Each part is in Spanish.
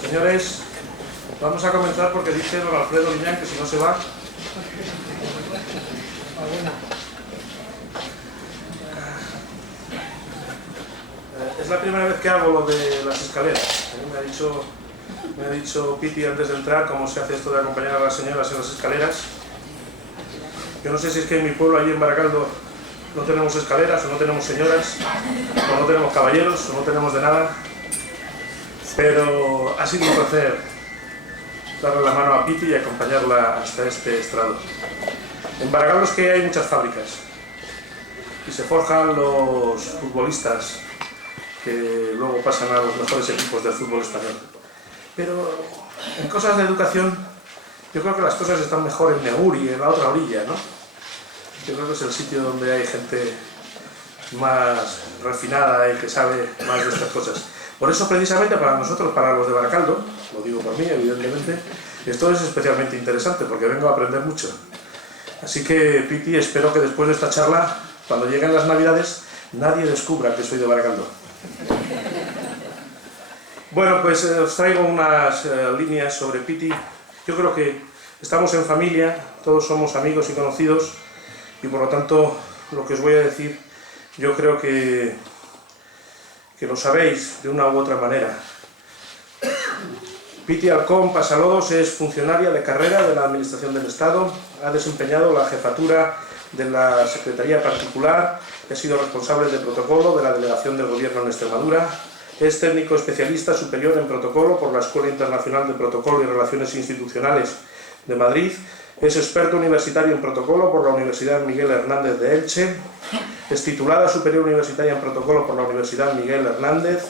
Señores, vamos a comenzar porque dice don Alfredo Liñán que si no se va... Es la primera vez que hago lo de las escaleras. Me ha dicho Piti antes de entrar cómo se hace esto de acompañar a las señoras en las escaleras. Yo no sé si es que en mi pueblo, allí en Baracaldo, no tenemos escaleras, o no tenemos señoras, o no tenemos caballeros, o no tenemos de nada. Pero ha sido un placer darle la mano a Piti y acompañarla hasta este estrado. En Baracaldo es que hay muchas fábricas y se forjan los futbolistas que luego pasan a los mejores equipos del fútbol español. Pero en cosas de educación, yo creo que las cosas están mejor en Neguri, en la otra orilla, ¿no? Yo creo que es el sitio donde hay gente más refinada y que sabe más de estas cosas. Por eso, precisamente, para nosotros, para los de Baracaldo, lo digo por mí, evidentemente, esto es especialmente interesante porque vengo a aprender mucho. Así que, Piti, espero que después de esta charla, cuando lleguen las Navidades, nadie descubra que soy de Baracaldo. Bueno, pues os traigo unas líneas sobre Piti. Yo creo que estamos en familia, todos somos amigos y conocidos, y por lo tanto, lo que os voy a decir, yo creo que lo sabéis de una u otra manera. Piti Alcón Pasalodos es funcionaria de carrera de la Administración del Estado, ha desempeñado la jefatura de la Secretaría Particular, ha sido responsable de protocolo de la Delegación del Gobierno en Extremadura, es técnico especialista superior en protocolo por la Escuela Internacional de Protocolo y Relaciones Institucionales de Madrid, es experto universitario en protocolo por la Universidad Miguel Hernández de Elche, es titulada superior universitaria en protocolo por la Universidad Miguel Hernández,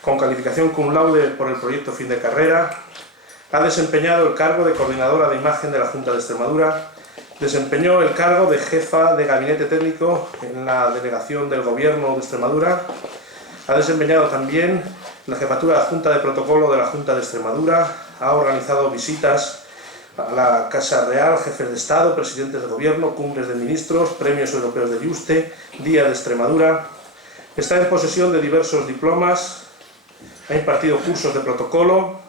con calificación cum laude por el proyecto fin de carrera, ha desempeñado el cargo de coordinadora de imagen de la Junta de Extremadura, desempeñó el cargo de jefa de gabinete técnico en la Delegación del Gobierno de Extremadura, ha desempeñado también la jefatura adjunta de protocolo de la Junta de Extremadura, ha organizado visitas a la Casa Real, jefes de Estado, presidentes de Gobierno, cumbres de ministros, premios europeos de Yuste, Día de Extremadura, está en posesión de diversos diplomas, ha impartido cursos de protocolo,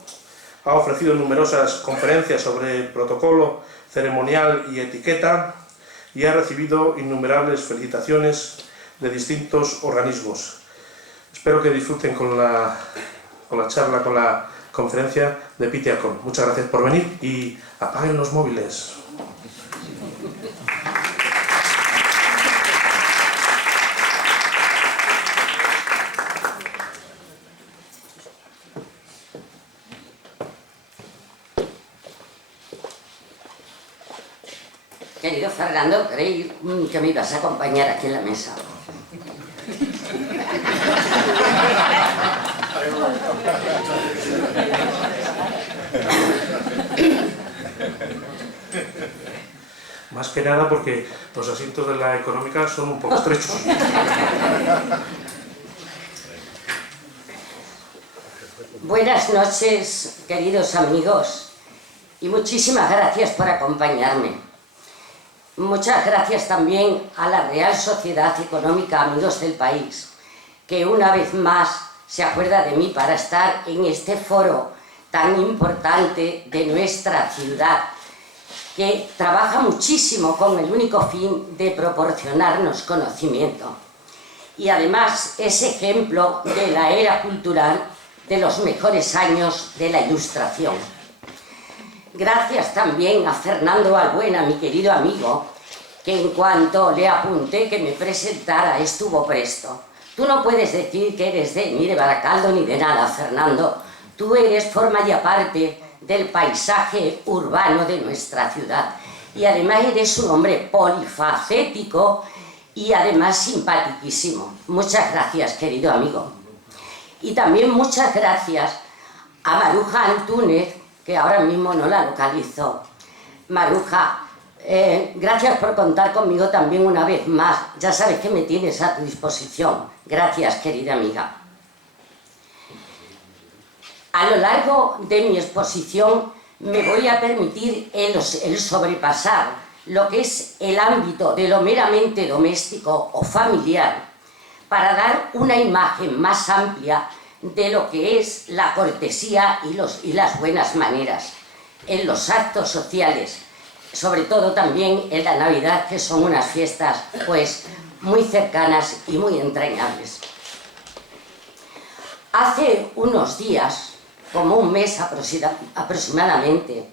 ha ofrecido numerosas conferencias sobre protocolo ceremonial y etiqueta y ha recibido innumerables felicitaciones de distintos organismos. Espero que disfruten con la charla, con la conferencia de Piti Alcón. Muchas gracias por venir y apaguen los móviles. Querido Fernando, creí que me ibas a acompañar aquí en la mesa. Más que nada porque los asientos de la económica son un poco estrechos. Buenas noches, queridos amigos, y muchísimas gracias por acompañarme. Muchas gracias también a la Real Sociedad Económica Amigos del País, que una vez más se acuerda de mí para estar en este foro tan importante de nuestra ciudad, que trabaja muchísimo con el único fin de proporcionarnos conocimiento. Y además es ejemplo de la era cultural de los mejores años de la Ilustración. Gracias también a Fernando Balbuena, mi querido amigo, que en cuanto le apunté que me presentara estuvo presto. Tú no puedes decir que eres ni de Baracaldo ni de nada, Fernando. Tú forma ya parte del paisaje urbano de nuestra ciudad. Y además eres un hombre polifacético y además simpaticísimo. Muchas gracias, querido amigo. Y también muchas gracias a Maruja Antúnez, que ahora mismo no la localizo. Maruja, gracias por contar conmigo también una vez más. Ya sabes que me tienes a tu disposición. Gracias, querida amiga. A lo largo de mi exposición me voy a permitir el sobrepasar lo que es el ámbito de lo meramente doméstico o familiar para dar una imagen más amplia de lo que es la cortesía y las buenas maneras en los actos sociales, sobre todo también en la Navidad, que son unas fiestas pues muy cercanas y muy entrañables. Hace unos días, como un mes aproximadamente,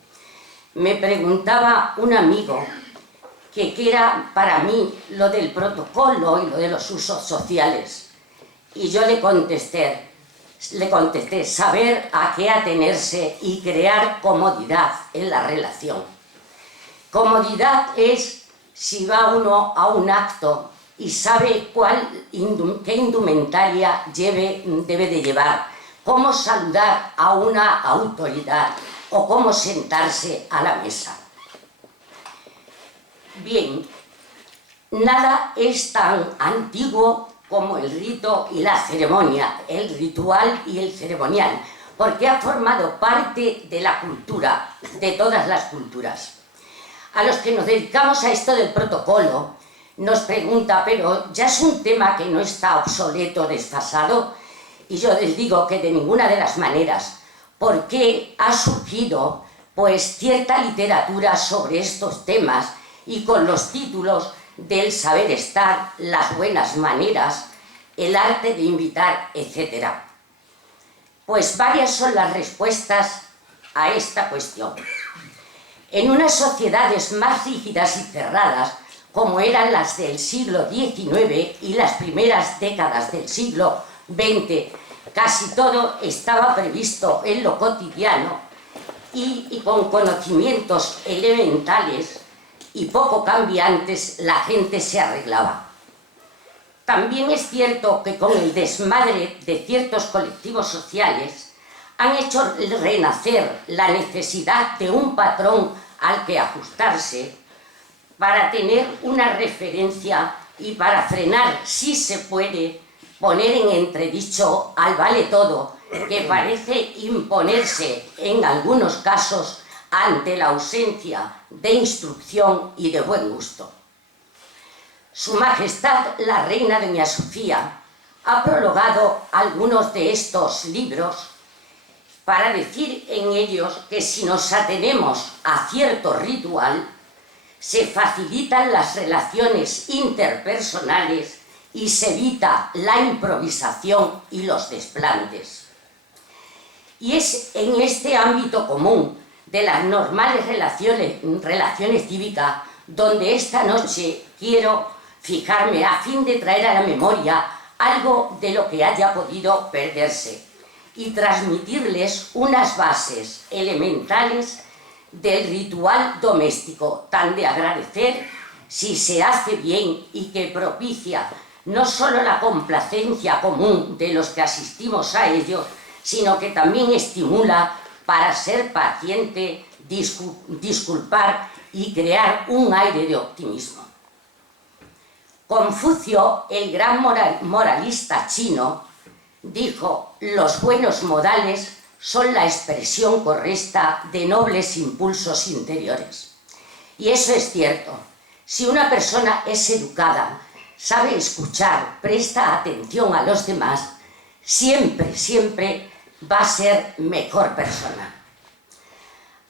me preguntaba un amigo que qué era para mí lo del protocolo y lo de los usos sociales. Y yo le contesté saber a qué atenerse y crear comodidad en la relación. Comodidad es si va uno a un acto y sabe qué indumentaria debe de llevar, cómo saludar a una autoridad o cómo sentarse a la mesa. Bien, nada es tan antiguo como el rito y la ceremonia, el ritual y el ceremonial, porque ha formado parte de la cultura, de todas las culturas. A los que nos dedicamos a esto del protocolo, nos pregunta, pero ya es un tema que no está obsoleto, desfasado, y yo les digo que de ninguna de las maneras, porque ha surgido pues cierta literatura sobre estos temas y con los títulos del saber estar, las buenas maneras, el arte de invitar, etc. Pues varias son las respuestas a esta cuestión. En unas sociedades más rígidas y cerradas, como eran las del siglo XIX y las primeras décadas del siglo XX, casi todo estaba previsto en lo cotidiano y con conocimientos elementales y poco cambiantes la gente se arreglaba. También es cierto que con el desmadre de ciertos colectivos sociales han hecho renacer la necesidad de un patrón al que ajustarse para tener una referencia y para frenar, si se puede, poner en entredicho al vale todo, que parece imponerse en algunos casos ante la ausencia de instrucción y de buen gusto. Su Majestad la Reina Doña Sofía ha prologado algunos de estos libros para decir en ellos que si nos atenemos a cierto ritual, se facilitan las relaciones interpersonales y se evita la improvisación y los desplantes. Y es en este ámbito común de las normales relaciones cívicas donde esta noche quiero fijarme a fin de traer a la memoria algo de lo que haya podido perderse y transmitirles unas bases elementales del ritual doméstico, tan de agradecer si se hace bien y que propicia no solo la complacencia común de los que asistimos a ellos, sino que también estimula para ser paciente, disculpar y crear un aire de optimismo. Confucio, el gran moralista chino, dijo: los buenos modales son la expresión correcta de nobles impulsos interiores. Y eso es cierto. Si una persona es educada, sabe escuchar, presta atención a los demás, siempre va a ser mejor persona.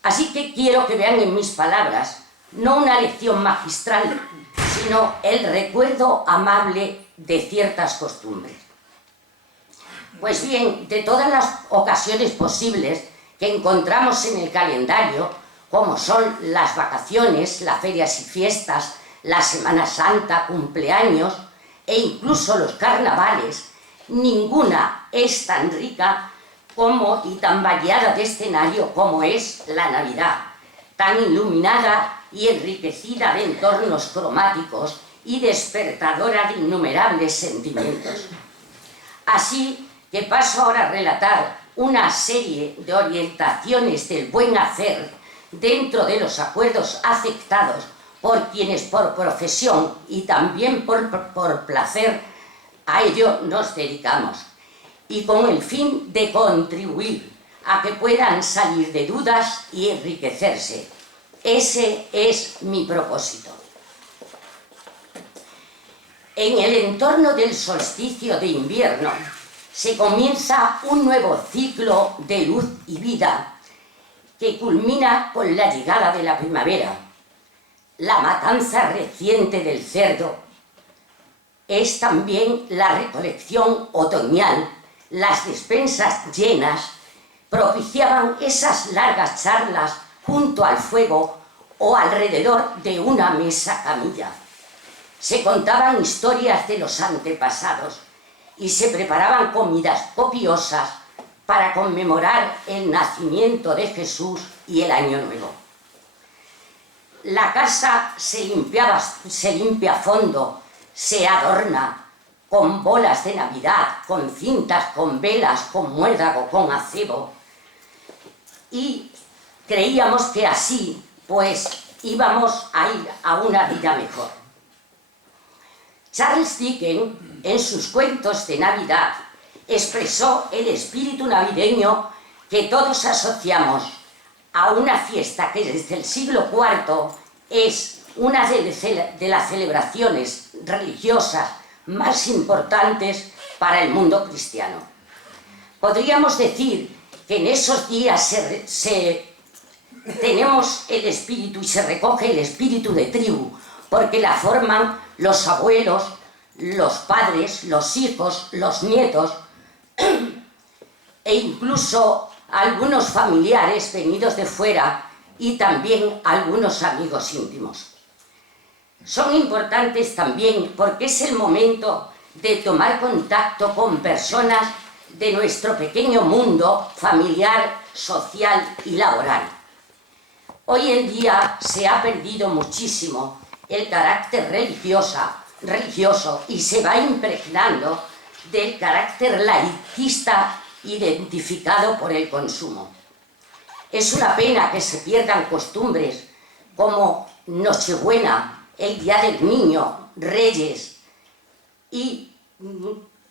Así que quiero que vean en mis palabras no una lección magistral, sino el recuerdo amable de ciertas costumbres. Pues bien, de todas las ocasiones posibles que encontramos en el calendario, como son las vacaciones, las ferias y fiestas, la Semana Santa, cumpleaños e incluso los carnavales, ninguna es tan rica y tan variada de escenario como es la Navidad, tan iluminada y enriquecida de entornos cromáticos y despertadora de innumerables sentimientos. Así que paso ahora a relatar una serie de orientaciones del buen hacer dentro de los acuerdos aceptados por quienes por profesión y también por placer a ello nos dedicamos, y con el fin de contribuir a que puedan salir de dudas y enriquecerse. Ese es mi propósito. En el entorno del solsticio de invierno, se comienza un nuevo ciclo de luz y vida que culmina con la llegada de la primavera. La matanza reciente del cerdo es también la recolección otoñal. Las despensas llenas propiciaban esas largas charlas junto al fuego o alrededor de una mesa camilla. Se contaban historias de los antepasados y se preparaban comidas copiosas para conmemorar el nacimiento de Jesús y el Año Nuevo. La casa se limpia a fondo, se adorna con bolas de Navidad, con cintas, con velas, con muérdago, con acebo, y creíamos que así pues íbamos a ir a una vida mejor. Charles Dickens, en sus cuentos de Navidad, expresó el espíritu navideño que todos asociamos a una fiesta que desde el siglo IV es una de las celebraciones religiosas más importantes para el mundo cristiano. Podríamos decir que en esos días tenemos el espíritu y se recoge el espíritu de tribu, porque la forman los abuelos, los padres, los hijos, los nietos e incluso algunos familiares venidos de fuera y también algunos amigos íntimos. Son importantes también porque es el momento de tomar contacto con personas de nuestro pequeño mundo familiar, social y laboral. Hoy en día se ha perdido muchísimo el carácter religioso y se va impregnando del carácter laicista identificado por el consumo. Es una pena que se pierdan costumbres como Nochebuena, el Día del Niño, Reyes, y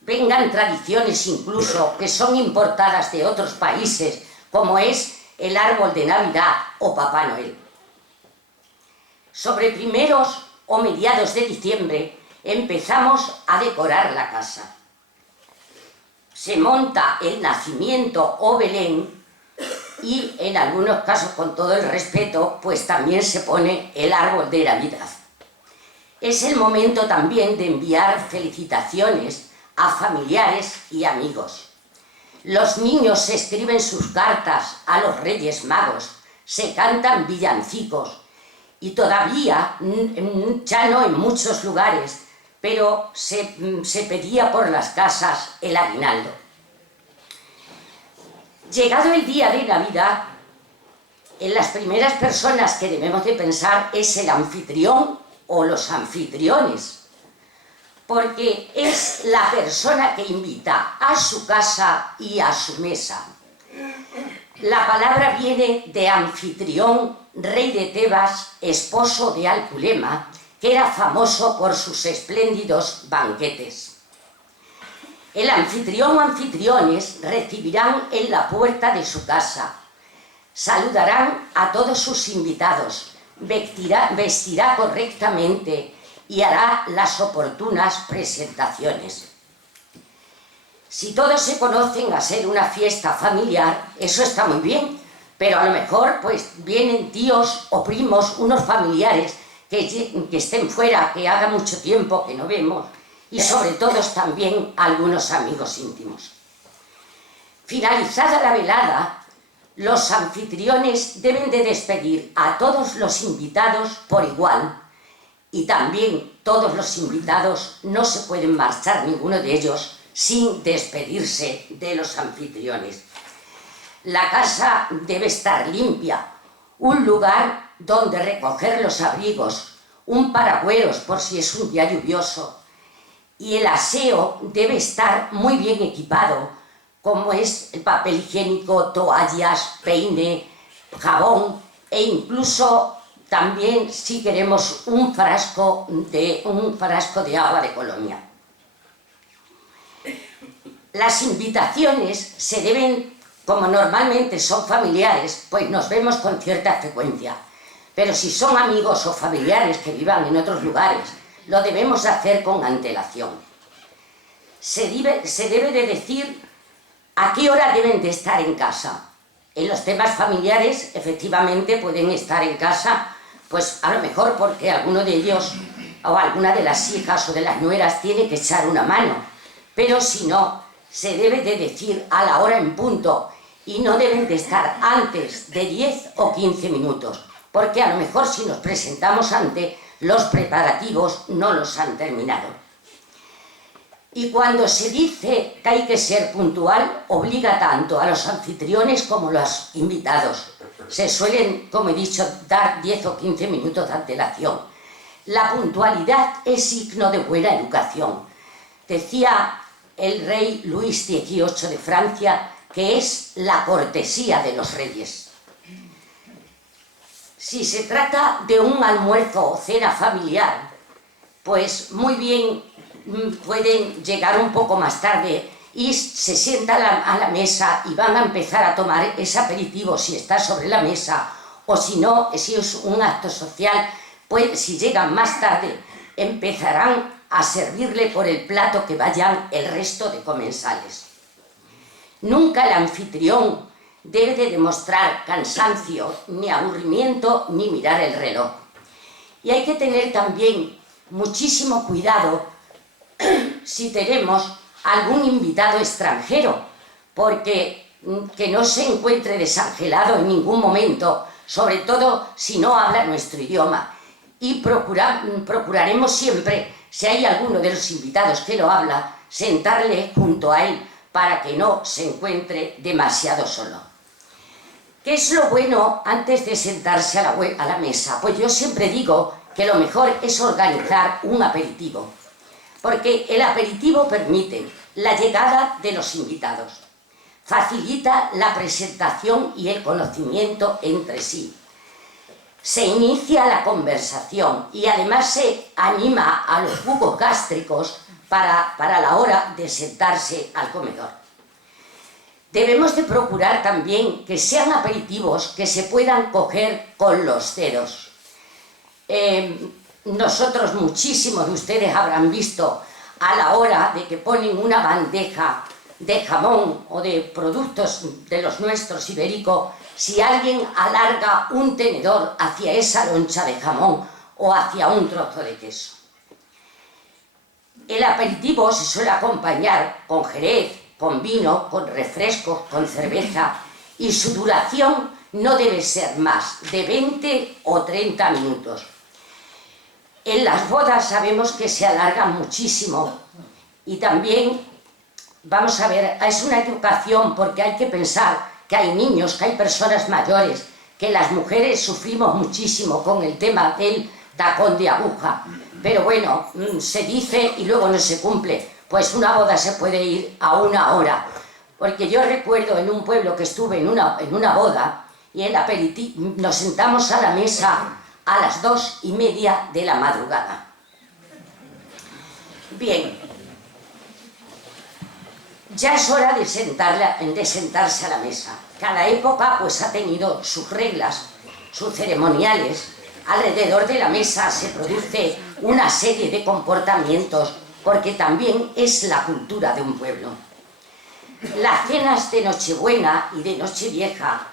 vengan tradiciones incluso que son importadas de otros países, como es el árbol de Navidad o Papá Noel. Sobre primeros o mediados de diciembre empezamos a decorar la casa. Se monta el nacimiento o Belén y en algunos casos, con todo el respeto, pues también se pone el árbol de Navidad. Es el momento también de enviar felicitaciones a familiares y amigos. Los niños escriben sus cartas a los Reyes Magos, se cantan villancicos y todavía, ya no en muchos lugares, pero se pedía por las casas el aguinaldo. Llegado el día de Navidad, en las primeras personas que debemos de pensar es el anfitrión o los anfitriones, porque es la persona que invita a su casa y a su mesa. La palabra viene de Anfitrión, rey de Tebas, esposo de Alculema, que era famoso por sus espléndidos banquetes. El anfitrión o anfitriones recibirán en la puerta de su casa, saludarán a todos sus invitados, vestirá correctamente y hará las oportunas presentaciones. Si todos se conocen a ser una fiesta familiar, eso está muy bien, pero a lo mejor pues vienen tíos o primos, unos familiares que estén fuera, que haga mucho tiempo que no vemos, y sobre todo también algunos amigos íntimos. Finalizada la velada, los anfitriones deben de despedir a todos los invitados por igual, y también todos los invitados no se pueden marchar, ninguno de ellos, sin despedirse de los anfitriones. La casa debe estar limpia, un lugar donde recoger los abrigos, un paragüeros por si es un día lluvioso, y el aseo debe estar muy bien equipado, como es el papel higiénico, toallas, peine, jabón e incluso también si queremos un frasco de agua de colonia. Las invitaciones se deben, como normalmente son familiares, pues nos vemos con cierta frecuencia, pero si son amigos o familiares que vivan en otros lugares, lo debemos hacer con antelación. se debe de decir a qué hora deben de estar en casa. En los temas familiares, efectivamente, pueden estar en casa, pues a lo mejor porque alguno de ellos o alguna de las hijas o de las nueras tiene que echar una mano, pero si no, se debe de decir a la hora en punto y no deben de estar antes de 10 o 15 minutos, porque a lo mejor si nos presentamos antes, los preparativos no los han terminado. Y cuando se dice que hay que ser puntual, obliga tanto a los anfitriones como a los invitados. Se suelen, como he dicho, dar 10 o 15 minutos de antelación. La puntualidad es signo de buena educación. Decía el rey Luis XVIII de Francia que es la cortesía de los reyes. Si se trata de un almuerzo o cena familiar, pues muy bien pueden llegar un poco más tarde y se sientan a la mesa y van a empezar a tomar ese aperitivo si está sobre la mesa, o si no, si es un acto social, pues si llegan más tarde empezarán a servirle por el plato que vayan el resto de comensales. Nunca el anfitrión debe de demostrar cansancio, ni aburrimiento, ni mirar el reloj. Y hay que tener también muchísimo cuidado si tenemos algún invitado extranjero, porque que no se encuentre desangelado en ningún momento, sobre todo si no habla nuestro idioma. Y procuraremos siempre, si hay alguno de los invitados que lo habla, sentarle junto a él para que no se encuentre demasiado solo. ¿Qué es lo bueno antes de sentarse a la mesa? Pues yo siempre digo que lo mejor es organizar un aperitivo, porque el aperitivo permite la llegada de los invitados, facilita la presentación y el conocimiento entre sí, se inicia la conversación y además se anima a los jugos gástricos para la hora de sentarse al comedor. Debemos de procurar también que sean aperitivos que se puedan coger con los dedos. Nosotros, muchísimos de ustedes habrán visto a la hora de que ponen una bandeja de jamón o de productos de los nuestros ibéricos, si alguien alarga un tenedor hacia esa loncha de jamón o hacia un trozo de queso. El aperitivo se suele acompañar con jerez, con vino, con refrescos, con cerveza, y su duración no debe ser más de 20 o 30 minutos. En las bodas sabemos que se alargan muchísimo y también, vamos a ver, es una educación porque hay que pensar que hay niños, que hay personas mayores, que las mujeres sufrimos muchísimo con el tema del tacón de aguja. Pero bueno, se dice y luego no se cumple. Pues una boda se puede ir a 1 hora. Porque yo recuerdo en un pueblo que estuve en una boda y el aperitivo, nos sentamos a la mesa a las 2:30 de la madrugada. Bien, ya es hora de sentarse a la mesa. Cada época pues ha tenido sus reglas, sus ceremoniales. Alrededor de la mesa se produce una serie de comportamientos porque también es la cultura de un pueblo. Las cenas de Nochebuena y de Nochevieja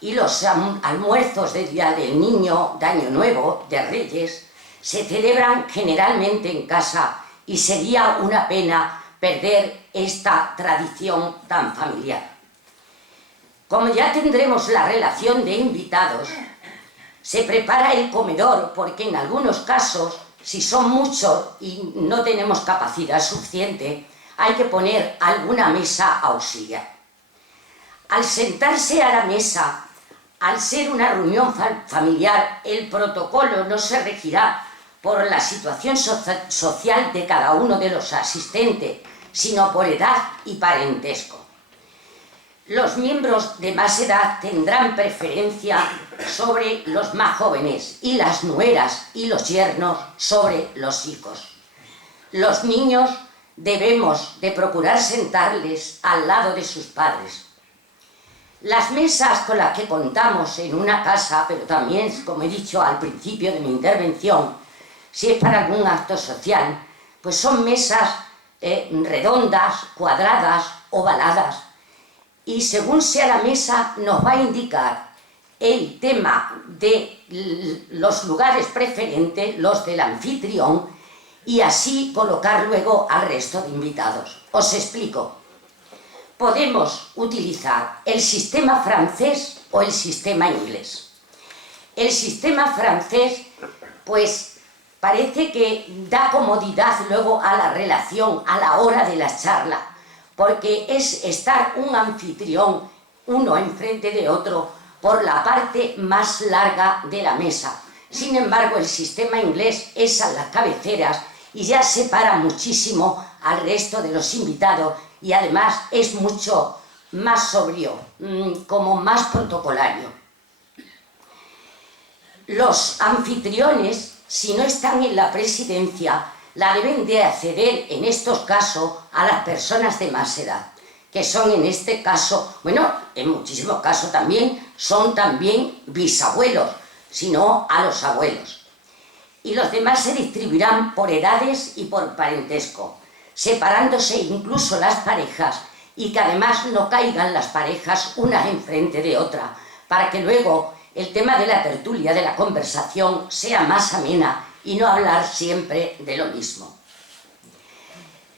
y los almuerzos de Día del Niño, de Año Nuevo, de Reyes, se celebran generalmente en casa y sería una pena perder esta tradición tan familiar. Como ya tendremos la relación de invitados, se prepara el comedor porque en algunos casos, si son muchos y no tenemos capacidad suficiente, hay que poner alguna mesa auxiliar. Al sentarse a la mesa, al ser una reunión familiar, el protocolo no se regirá por la situación social de cada uno de los asistentes, sino por edad y parentesco. Los miembros de más edad tendrán preferencia sobre los más jóvenes y las nueras y los yernos sobre los hijos. Los niños debemos de procurar sentarles al lado de sus padres. Las mesas con las que contamos en una casa, pero también, como he dicho al principio de mi intervención, si es para algún acto social, pues son mesas redondas, cuadradas, ovaladas. Y según sea la mesa, nos va a indicar el tema de los lugares preferentes, los del anfitrión, y así colocar luego al resto de invitados. Os explico. Podemos utilizar el sistema francés o el sistema inglés. El sistema francés, pues, parece que da comodidad luego a la relación, a la hora de la charla, porque es estar un anfitrión, uno enfrente de otro, por la parte más larga de la mesa. Sin embargo, el sistema inglés es a las cabeceras y ya separa muchísimo al resto de los invitados y además es mucho más sobrio, como más protocolario. Los anfitriones, si no están en la presidencia, la deben de acceder en estos casos a las personas de más edad, que son en este caso, bueno, en muchísimos casos también, son también bisabuelos, sino a los abuelos. Y los demás se distribuirán por edades y por parentesco, separándose incluso las parejas y que además no caigan las parejas unas enfrente de otra, para que luego el tema de la tertulia, de la conversación, sea más amena y no hablar siempre de lo mismo.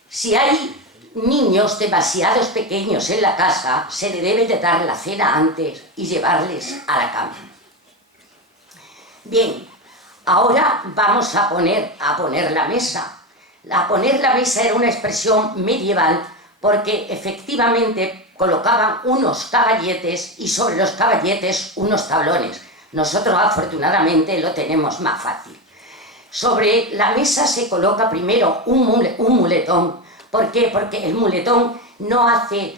Si hay niños demasiados pequeños en la casa, se le debe de dar la cena antes y llevarles a la cama. Bien, ahora vamos a poner la mesa. Poner la mesa era una expresión medieval porque efectivamente colocaban unos caballetes y sobre los caballetes unos tablones. Nosotros afortunadamente lo tenemos más fácil. Sobre la mesa se coloca primero un muletón. ¿Por qué? Porque el muletón no hace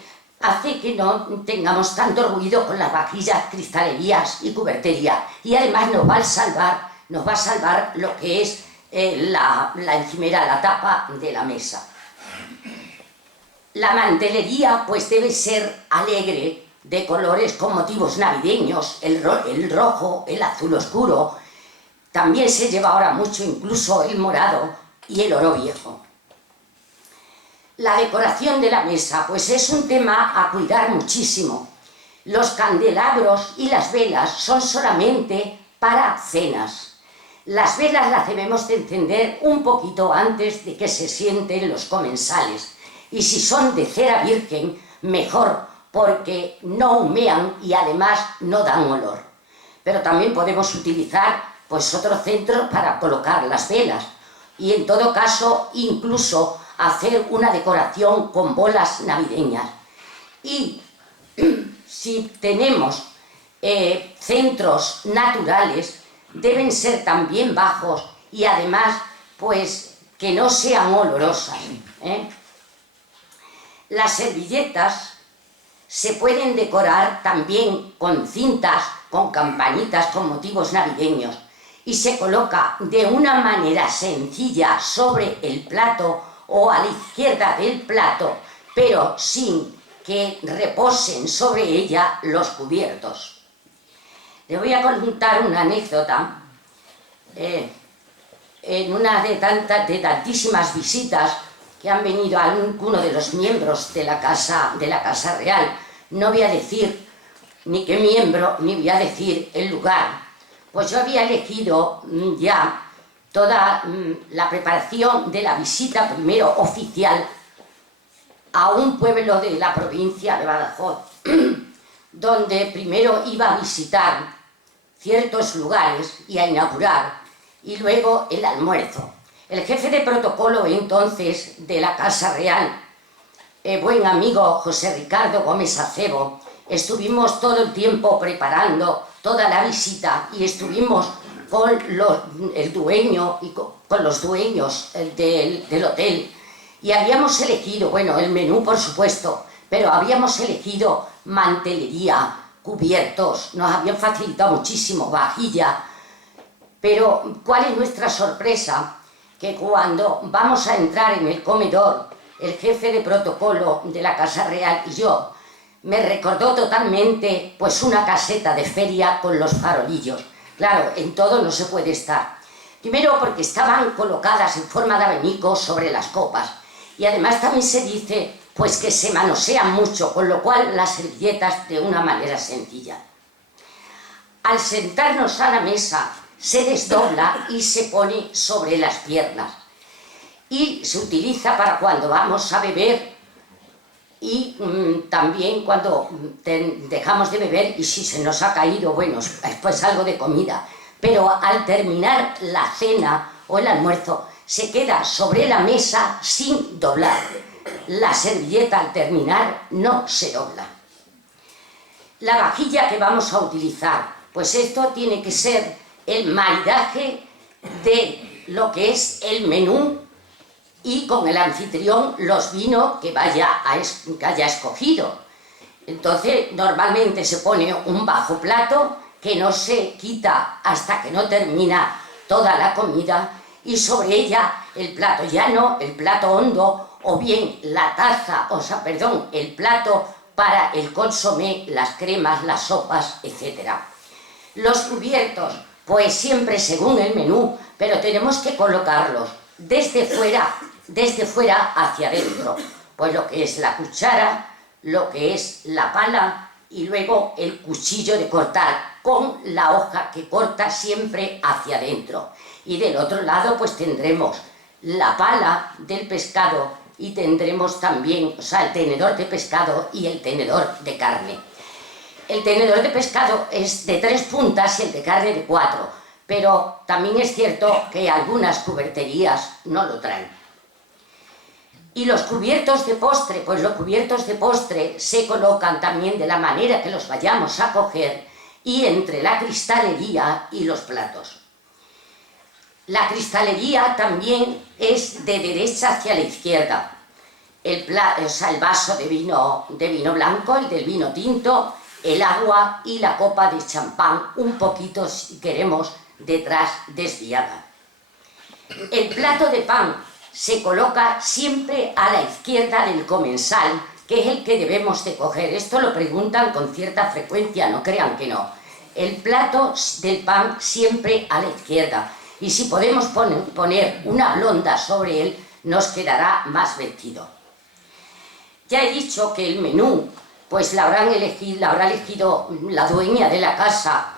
que no tengamos tanto ruido con las vajillas, cristalerías y cubertería. Y además nos va a salvar lo que es la encimera, la tapa de la mesa. La mantelería pues debe ser alegre, de colores con motivos navideños, el rojo, el azul oscuro. También se lleva ahora mucho incluso el morado y el oro viejo. La decoración de la mesa pues es un tema a cuidar muchísimo. Los candelabros y las velas son solamente para cenas. Las velas las debemos de encender un poquito antes de que se sienten los comensales. Y si son de cera virgen, mejor, porque no humean y además no dan olor. Pero también podemos utilizar pues otros centros para colocar las velas. Y en todo caso, incluso hacer una decoración con bolas navideñas. Y si tenemos centros naturales, deben ser también bajos y además pues que no sean olorosas. Las servilletas se pueden decorar también con cintas, con campanitas, con motivos navideños y se coloca de una manera sencilla sobre el plato o a la izquierda del plato, pero sin que reposen sobre ella los cubiertos. Le voy a contar una anécdota. En una de tantísimas visitas que han venido a alguno de los miembros de la Casa Real, no voy a decir ni qué miembro, ni voy a decir el lugar, pues yo había elegido ya toda la preparación de la visita primero oficial a un pueblo de la provincia de Badajoz, donde primero iba a visitar ciertos lugares y a inaugurar, y luego el almuerzo. El jefe de protocolo entonces de la Casa Real, buen amigo José Ricardo Gómez Acebo, estuvimos todo el tiempo preparando toda la visita y estuvimos con el dueño y con los dueños del hotel y habíamos elegido, bueno, el menú por supuesto, pero habíamos elegido mantelería, cubiertos, nos habían facilitado muchísimo, vajilla. Pero ¿cuál es nuestra sorpresa? Que cuando vamos a entrar en el comedor, el jefe de protocolo de la Casa Real y yo, me recordó totalmente pues una caseta de feria con los farolillos. Claro, en todo no se puede estar. Primero porque estaban colocadas en forma de abanico sobre las copas Y además también se dice pues que se manosean mucho, con lo cual las servilletas de una manera sencilla. Al sentarnos a la mesa se desdobla y se pone sobre las piernas y se utiliza para cuando vamos a beber y también cuando dejamos de beber y si se nos ha caído, bueno, pues algo de comida, pero al terminar la cena o el almuerzo se queda sobre la mesa sin doblar. La servilleta al terminar no se dobla. La vajilla que vamos a utilizar, pues esto tiene que ser el maridaje de lo que es el menú y con el anfitrión los vinos que haya escogido. Entonces normalmente se pone un bajo plato que no se quita hasta que no termina toda la comida y sobre ella el plato llano, el plato hondo o bien la taza, el plato para el consomé, las cremas, las sopas, etc. Los cubiertos, pues siempre según el menú, pero tenemos que colocarlos desde fuera hacia adentro, pues lo que es la cuchara, lo que es la pala y luego el cuchillo de cortar con la hoja que corta siempre hacia adentro. Y del otro lado pues tendremos la pala del pescado y tendremos también, el tenedor de pescado y el tenedor de carne. El tenedor de pescado es de 3 puntas y el de carne de 4, pero también es cierto que algunas cuberterías no lo traen. Y los cubiertos de postre, pues los cubiertos de postre se colocan también de la manera que los vayamos a coger y entre la cristalería y los platos. La cristalería también es de derecha hacia la izquierda. El vaso de vino blanco, el del vino tinto, el agua y la copa de champán, un poquito, si queremos, detrás desviada. El plato de pan se coloca siempre a la izquierda del comensal, que es el que debemos de coger. Esto lo preguntan con cierta frecuencia, no crean que no. El plato del pan siempre a la izquierda. Y si podemos poner una blonda sobre él, nos quedará más vestido. Ya he dicho que el menú, pues la habrá elegido la dueña de la casa,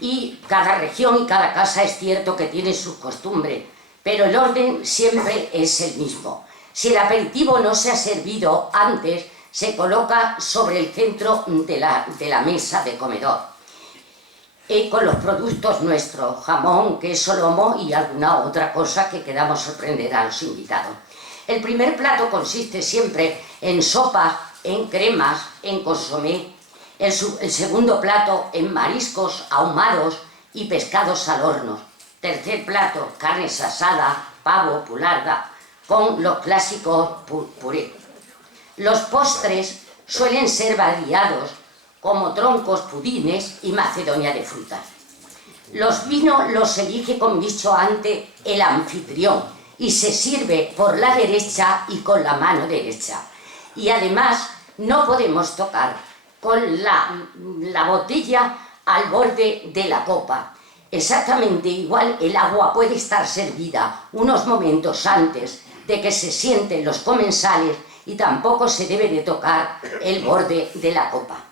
y cada región y cada casa es cierto que tiene su costumbre, pero el orden siempre es el mismo. Si el aperitivo no se ha servido antes, se coloca sobre el centro de la mesa de comedor. Con los productos nuestros, jamón, queso, lomo y alguna otra cosa que queramos sorprender a los invitados. El primer plato consiste siempre en sopas, en cremas, en consomé. El segundo plato en mariscos ahumados y pescados al horno. Tercer plato, carnes asadas, pavo, pularda, con los clásicos puré. Los postres suelen ser variados, como troncos, pudines y macedonia de frutas. Los vinos los elige, como he dicho antes, el anfitrión y se sirve por la derecha y con la mano derecha. Y además no podemos tocar con la botella al borde de la copa. Exactamente igual el agua puede estar servida unos momentos antes de que se sienten los comensales y tampoco se debe de tocar el borde de la copa.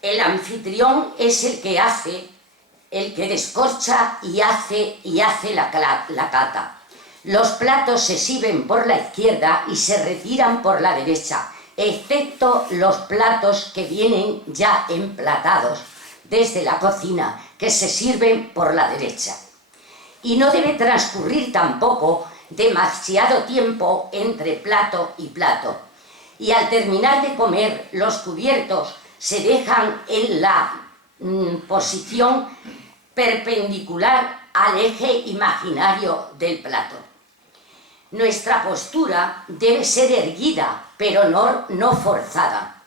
El anfitrión es el que descorcha y hace la cata. Los platos se sirven por la izquierda y se retiran por la derecha, excepto los platos que vienen ya emplatados desde la cocina, que se sirven por la derecha. Y no debe transcurrir tampoco demasiado tiempo entre plato y plato. Y al terminar de comer, los cubiertos se dejan en la posición perpendicular al eje imaginario del plato. Nuestra postura debe ser erguida, pero no forzada.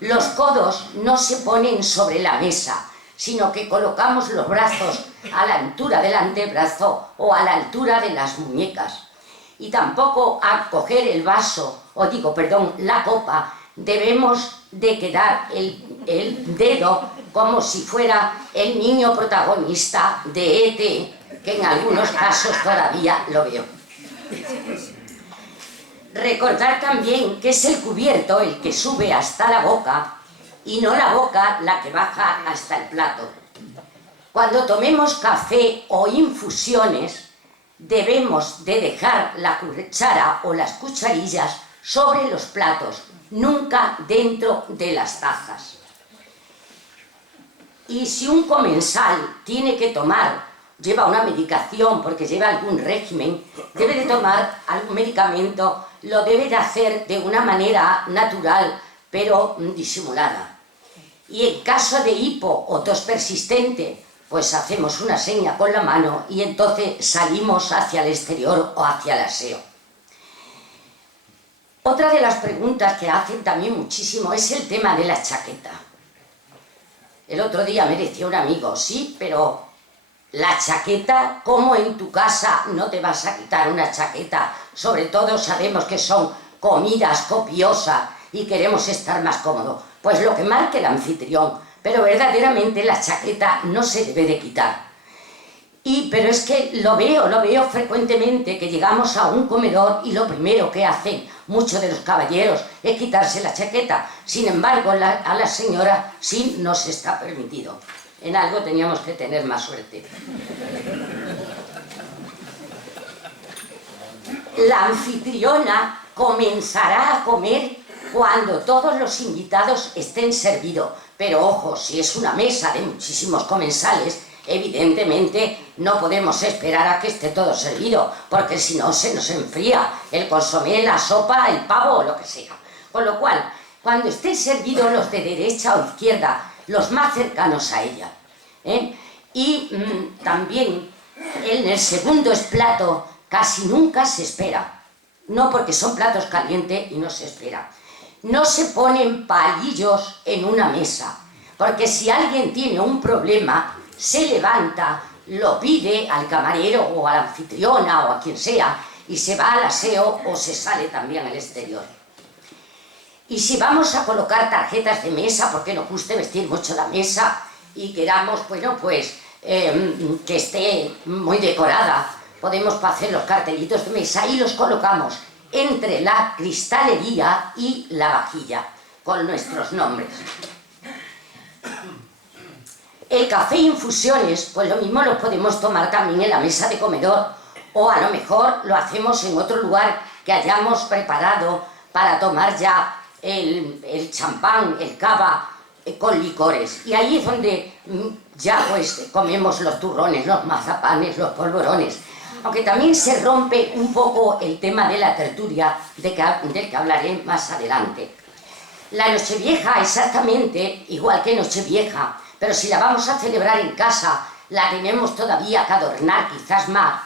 Los codos no se ponen sobre la mesa, sino que colocamos los brazos a la altura del antebrazo o a la altura de las muñecas. Y tampoco al coger el vaso, la copa, debemos de quedar el dedo como si fuera el niño protagonista de E.T., que en algunos casos todavía lo veo. Recordar también que es el cubierto el que sube hasta la boca y no la boca la que baja hasta el plato. Cuando tomemos café o infusiones, debemos de dejar la cuchara o las cucharillas sobre los platos, nunca dentro de las tazas. Y si un comensal tiene que tomar, lleva una medicación porque lleva algún régimen, debe de tomar algún medicamento, lo debe de hacer de una manera natural, pero disimulada. Y en caso de hipo o tos persistente, pues hacemos una seña con la mano y entonces salimos hacia el exterior o hacia el aseo. Otra de las preguntas que hacen también muchísimo es el tema de la chaqueta. El otro día me decía un amigo, sí, pero la chaqueta, ¿cómo en tu casa no te vas a quitar una chaqueta? Sobre todo sabemos que son comidas copiosas y queremos estar más cómodos. Pues lo que marque el anfitrión, pero verdaderamente la chaqueta no se debe de quitar. Pero es que lo veo frecuentemente, que llegamos a un comedor y lo primero que hacen muchos de los caballeros es quitarse la chaqueta. Sin embargo, a la señora sí nos está permitido. En algo teníamos que tener más suerte. La anfitriona comenzará a comer cuando todos los invitados estén servidos. Pero ojo, si es una mesa de muchísimos comensales, evidentemente no podemos esperar a que esté todo servido, porque si no se nos enfría el consomé, la sopa, el pavo o lo que sea. Con lo cual, cuando estén servidos los de derecha o izquierda, los más cercanos a ella, también en el segundo plato casi nunca se espera, no porque son platos calientes y no se espera. No se ponen palillos en una mesa, porque si alguien tiene un problema, se levanta, lo pide al camarero o a la anfitriona o a quien sea y se va al aseo o se sale también al exterior. Y si vamos a colocar tarjetas de mesa, porque nos guste vestir mucho la mesa y queramos, bueno, pues que esté muy decorada, podemos hacer los cartelitos de mesa y los colocamos entre la cristalería y la vajilla, con nuestros nombres. El café e infusiones, pues lo mismo lo podemos tomar también en la mesa de comedor, o a lo mejor lo hacemos en otro lugar que hayamos preparado para tomar ya el champán, el cava, con licores. Y ahí es donde ya pues comemos los turrones, los mazapanes, los polvorones. Aunque también se rompe un poco el tema de la tertulia, del que hablaré más adelante. La Nochevieja, exactamente igual que Nochevieja, pero si la vamos a celebrar en casa, la tenemos todavía que adornar quizás más.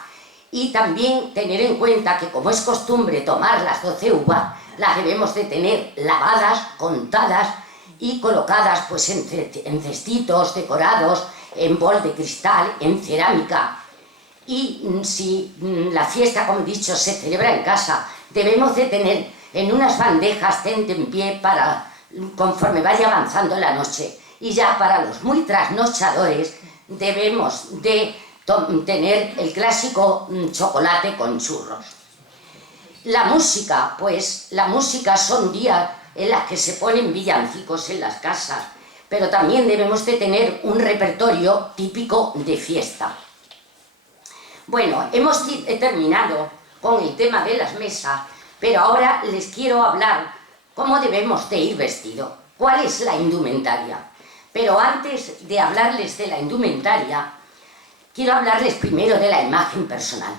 Y también tener en cuenta que, como es costumbre tomar las 12 uvas, las debemos de tener lavadas, contadas y colocadas pues en cestitos decorados, en bol de cristal, en cerámica. Y si la fiesta, como he dicho, se celebra en casa, debemos de tener en unas bandejas tentempié para conforme vaya avanzando la noche. Y ya para los muy trasnochadores debemos de tener el clásico chocolate con churros. La música, pues la música son días en las que se ponen villancicos en las casas, pero también debemos de tener un repertorio típico de fiesta. Bueno, hemos terminado con el tema de las mesas, pero ahora les quiero hablar cómo debemos de ir vestidos, cuál es la indumentaria. Pero antes de hablarles de la indumentaria, quiero hablarles primero de la imagen personal.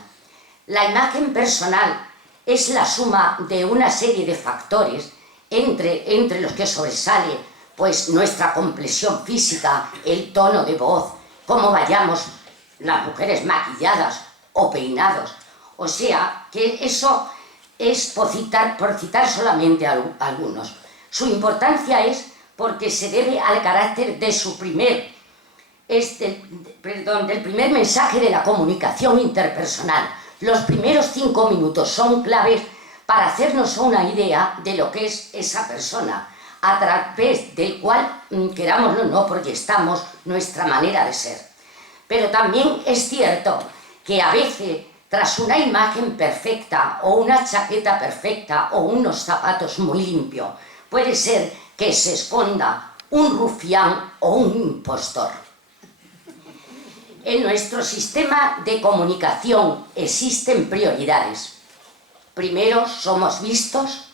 La imagen personal es la suma de una serie de factores entre los que sobresale pues nuestra complexión física, el tono de voz, cómo vayamos las mujeres maquilladas o peinados. O sea, que eso es por citar solamente algunos. Su importancia es porque se debe al carácter de del primer mensaje de la comunicación interpersonal. Los primeros 5 minutos son claves para hacernos una idea de lo que es esa persona, a través del cual, querámoslo o no, proyectamos nuestra manera de ser. Pero también es cierto que a veces, tras una imagen perfecta, o una chaqueta perfecta, o unos zapatos muy limpios, puede ser que se esconda un rufián o un impostor. En nuestro sistema de comunicación existen prioridades. Primero somos vistos,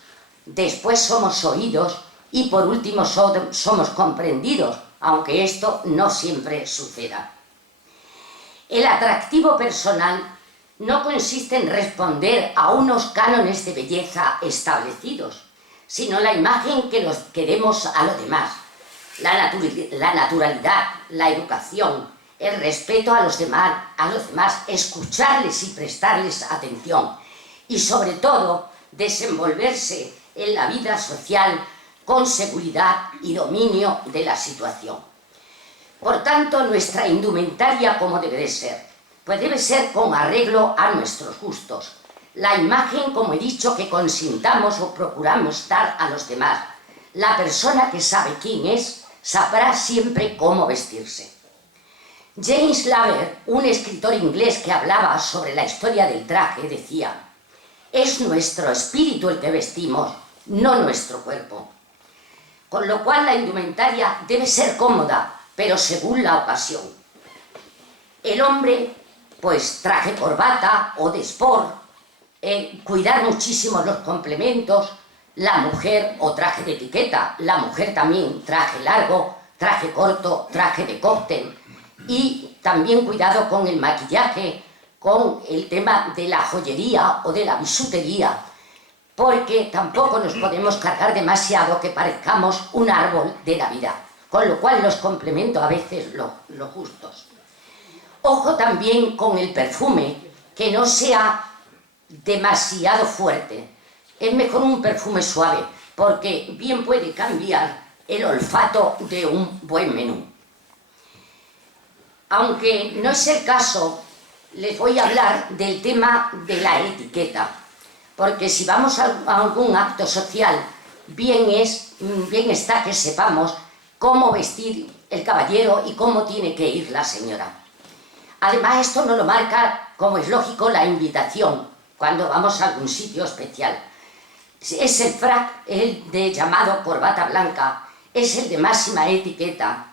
después somos oídos y por último somos comprendidos, aunque esto no siempre suceda. El atractivo personal no consiste en responder a unos cánones de belleza establecidos, sino la imagen que demos a los demás, la naturalidad, la educación, el respeto a los demás, escucharles y prestarles atención y sobre todo desenvolverse en la vida social con seguridad y dominio de la situación. Por tanto, nuestra indumentaria, ¿cómo debe de ser? Pues debe ser con arreglo a nuestros gustos. La imagen, como he dicho, que consintamos o procuramos dar a los demás. La persona que sabe quién es, sabrá siempre cómo vestirse. James Laver, un escritor inglés que hablaba sobre la historia del traje, decía: es nuestro espíritu el que vestimos, no nuestro cuerpo. Con lo cual la indumentaria debe ser cómoda, pero según la ocasión. El hombre, pues traje corbata o de sport, cuidar muchísimo los complementos, la mujer o traje de etiqueta, la mujer también traje largo, traje corto, traje de cóctel, y también cuidado con el maquillaje, con el tema de la joyería o de la bisutería, porque tampoco nos podemos cargar demasiado que parezcamos un árbol de Navidad, con lo cual los complemento a veces los justos. Ojo también con el perfume, que no sea demasiado fuerte. Es mejor un perfume suave, porque bien puede cambiar el olfato de un buen menú. Aunque no es el caso, les voy a hablar del tema de la etiqueta, porque si vamos a algún acto social, bien está que sepamos cómo vestir el caballero y cómo tiene que ir la señora. Además, esto nos lo marca, como es lógico, la invitación, cuando vamos a algún sitio especial. Es el frac, el de llamado corbata blanca, es el de máxima etiqueta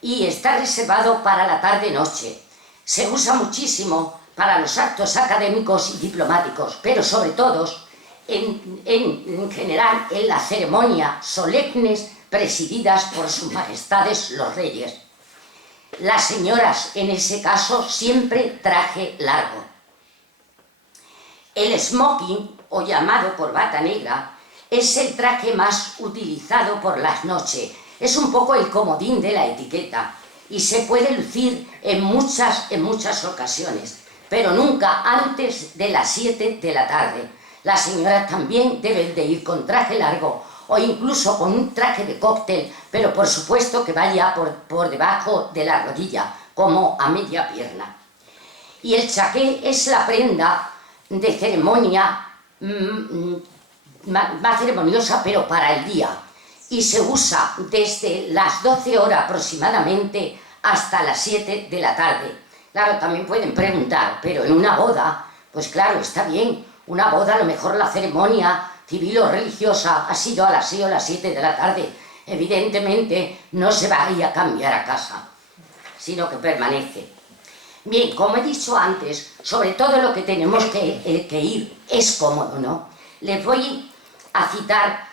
y está reservado para la tarde-noche. Se usa muchísimo para los actos académicos y diplomáticos, pero sobre todo, en general, en las ceremonias solemnes presididas por sus majestades los reyes. Las señoras, en ese caso, siempre traje largo. El smoking, o llamado corbata negra, es el traje más utilizado por las noches. Es un poco el comodín de la etiqueta y se puede lucir en muchas ocasiones, pero nunca antes de las 7 de la tarde. Las señoras también deben de ir con traje largo o incluso con un traje de cóctel, pero por supuesto que vaya por debajo de la rodilla, como a media pierna. Y el chaqué es la prenda de ceremonia más ceremoniosa, pero para el día. Y se usa desde las 12 horas aproximadamente hasta las 7 de la tarde. Claro, también pueden preguntar, pero en una boda, pues claro, está bien. Una boda, a lo mejor la ceremonia civil o religiosa ha sido a las 6 o las 7 de la tarde. Evidentemente no se va a ir a cambiar a casa, sino que permanece. Bien, como he dicho antes, sobre todo lo que tenemos que ir es cómodo, ¿no? Les voy a citar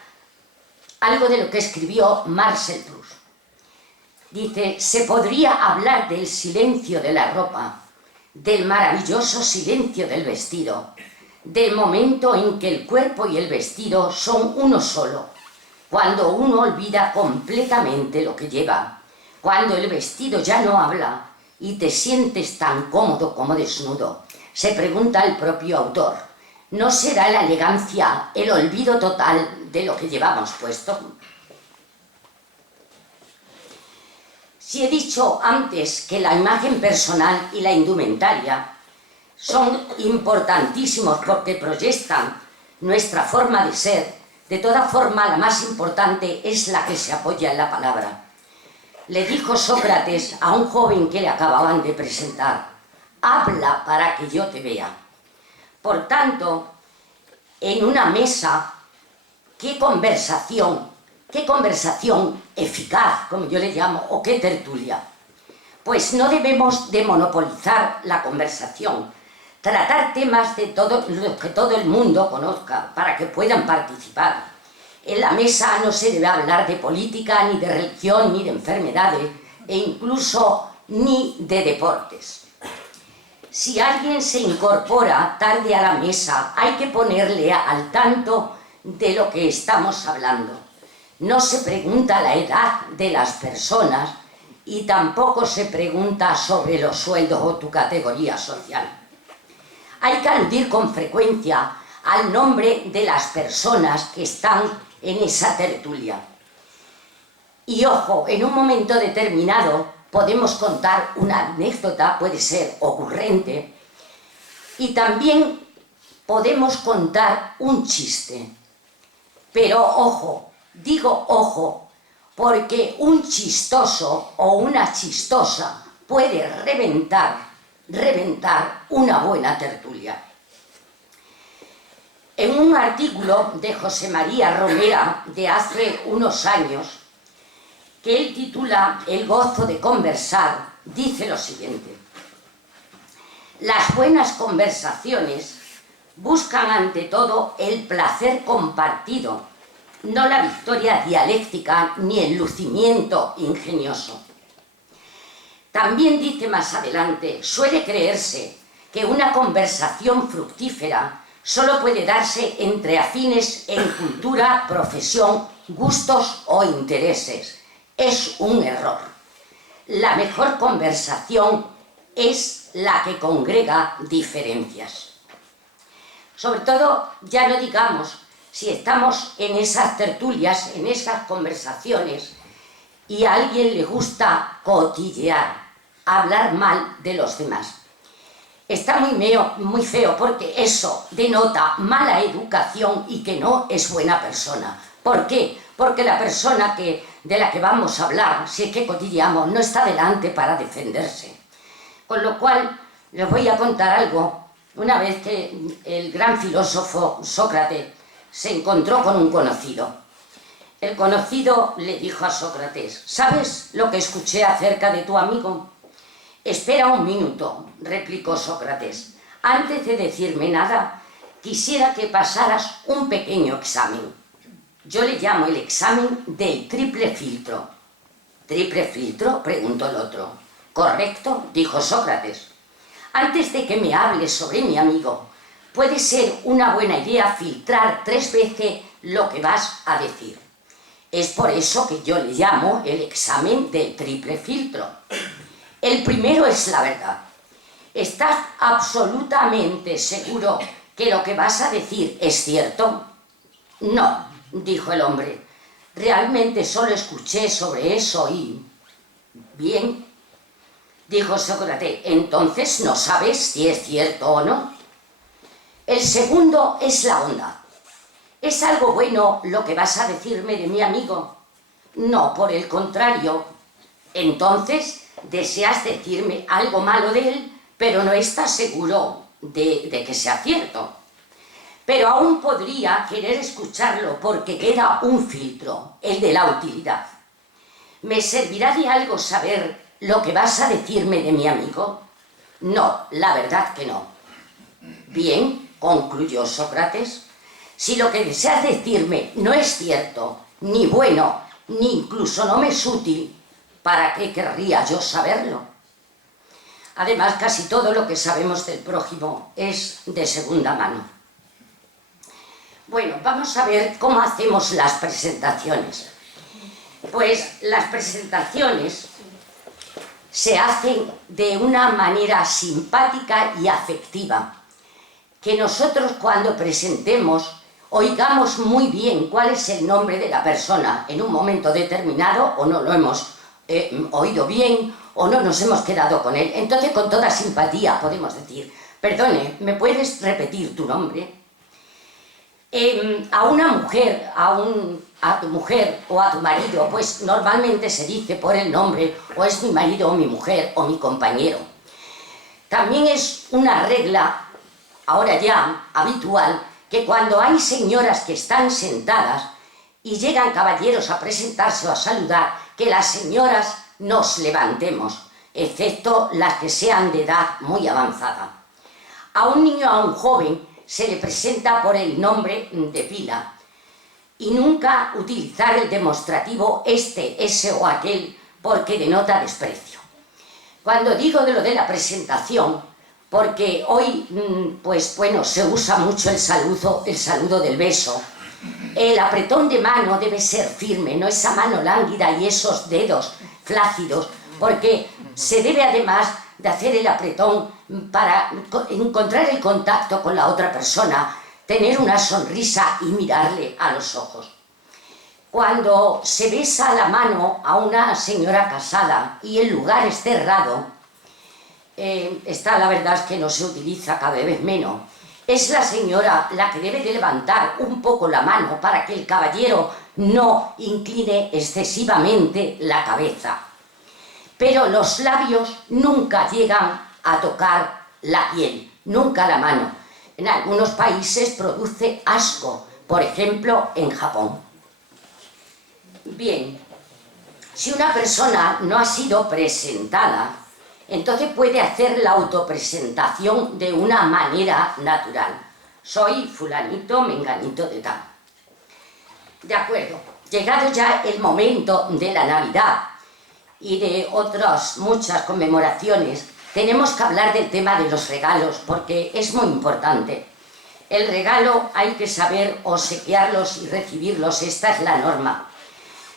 algo de lo que escribió Marcel Proust. Dice: se podría hablar del silencio de la ropa, del maravilloso silencio del vestido, del momento en que el cuerpo y el vestido son uno solo, cuando uno olvida completamente lo que lleva, cuando el vestido ya no habla y te sientes tan cómodo como desnudo. Se pregunta el propio autor: ¿no será la elegancia el olvido total de lo que llevamos puesto? Si he dicho antes que la imagen personal y la indumentaria son importantísimos porque proyectan nuestra forma de ser, de toda forma la más importante es la que se apoya en la palabra. Le dijo Sócrates a un joven que le acababan de presentar: habla para que yo te vea. Por tanto, en una mesa, ¿qué conversación eficaz, como yo le llamo, o qué tertulia? Pues no debemos de monopolizar la conversación, tratar temas de los que todo el mundo conozca para que puedan participar. En la mesa no se debe hablar de política, ni de religión, ni de enfermedades, e incluso ni de deportes. Si alguien se incorpora tarde a la mesa, hay que ponerle al tanto de lo que estamos hablando. No se pregunta la edad de las personas y tampoco se pregunta sobre los sueldos o tu categoría social. Hay que aludir con frecuencia al nombre de las personas que están en esa tertulia. Y ojo, en un momento determinado podemos contar una anécdota, puede ser ocurrente, y también podemos contar un chiste. Pero ojo, digo ojo, porque un chistoso o una chistosa puede reventar una buena tertulia. En un artículo de José María Romera de hace unos años, que él titula El gozo de conversar, dice lo siguiente: las buenas conversaciones buscan ante todo el placer compartido, no la victoria dialéctica ni el lucimiento ingenioso. También dice más adelante, suele creerse que una conversación fructífera solo puede darse entre afines en cultura, profesión, gustos o intereses. Es un error. La mejor conversación es la que congrega diferencias. Sobre todo, ya no digamos, si estamos en esas tertulias, en esas conversaciones, y a alguien le gusta cotillear, hablar mal de los demás. Está muy feo porque eso denota mala educación y que no es buena persona. ¿Por qué? Porque la persona de la que vamos a hablar, si es que cotilleamos, no está delante para defenderse. Con lo cual, les voy a contar algo. Una vez que el gran filósofo Sócrates se encontró con un conocido. El conocido le dijo a Sócrates, ¿sabes lo que escuché acerca de tu amigo? Espera un minuto, replicó Sócrates. Antes de decirme nada, quisiera que pasaras un pequeño examen. Yo le llamo el examen del triple filtro. ¿Triple filtro?, preguntó el otro. Correcto, dijo Sócrates. Antes de que me hables sobre mi amigo, puede ser una buena idea filtrar 3 veces lo que vas a decir. Es por eso que yo le llamo el examen del triple filtro. El primero es la verdad. ¿Estás absolutamente seguro que lo que vas a decir es cierto? No, dijo el hombre. Realmente solo escuché sobre eso y... Bien, dijo Sócrates, entonces no sabes si es cierto o no. El segundo es la bondad. ¿Es algo bueno lo que vas a decirme de mi amigo? No, por el contrario. Entonces, deseas decirme algo malo de él, pero no estás seguro de que sea cierto. Pero aún podría querer escucharlo porque queda un filtro, el de la utilidad. ¿Me servirá de algo saber lo que vas a decirme de mi amigo? No, la verdad que no. Bien, concluyó Sócrates, si lo que deseas decirme no es cierto, ni bueno, ni incluso no me es útil, ¿para qué querría yo saberlo? Además, casi todo lo que sabemos del prójimo es de segunda mano. Bueno, vamos a ver cómo hacemos las presentaciones. Pues las presentaciones se hacen de una manera simpática y afectiva. Que nosotros cuando presentemos oigamos muy bien cuál es el nombre de la persona en un momento determinado, o no lo hemos oído bien, o no nos hemos quedado con él. Entonces, con toda simpatía podemos decir, perdone, ¿me puedes repetir tu nombre? A una mujer, a tu mujer o a tu marido, pues normalmente se dice por el nombre, o es mi marido o mi mujer o mi compañero. También es una regla, ahora ya habitual, que cuando hay señoras que están sentadas y llegan caballeros a presentarse o a saludar, que las señoras nos levantemos, excepto las que sean de edad muy avanzada. A un niño, a un joven, se le presenta por el nombre de pila y nunca utilizar el demostrativo este, ese o aquel, porque denota desprecio. Cuando digo de lo de la presentación, porque hoy, pues bueno, se usa mucho el saludo del beso. El apretón de mano debe ser firme, no esa mano lánguida y esos dedos flácidos, porque se debe además de hacer el apretón para encontrar el contacto con la otra persona, tener una sonrisa y mirarle a los ojos. Cuando se besa la mano a una señora casada y el lugar es cerrado, la verdad es que no se utiliza cada vez menos. Es la señora la que debe de levantar un poco la mano para que el caballero no incline excesivamente la cabeza. Pero los labios nunca llegan a tocar la piel, nunca la mano. En algunos países produce asco, por ejemplo en Japón. Bien, si una persona no ha sido presentada, entonces puede hacer la autopresentación de una manera natural. Soy fulanito, menganito de tal. De acuerdo, llegado ya el momento de la Navidad y de otras muchas conmemoraciones, tenemos que hablar del tema de los regalos, porque es muy importante. El regalo hay que saber obsequiarlos y recibirlos, esta es la norma.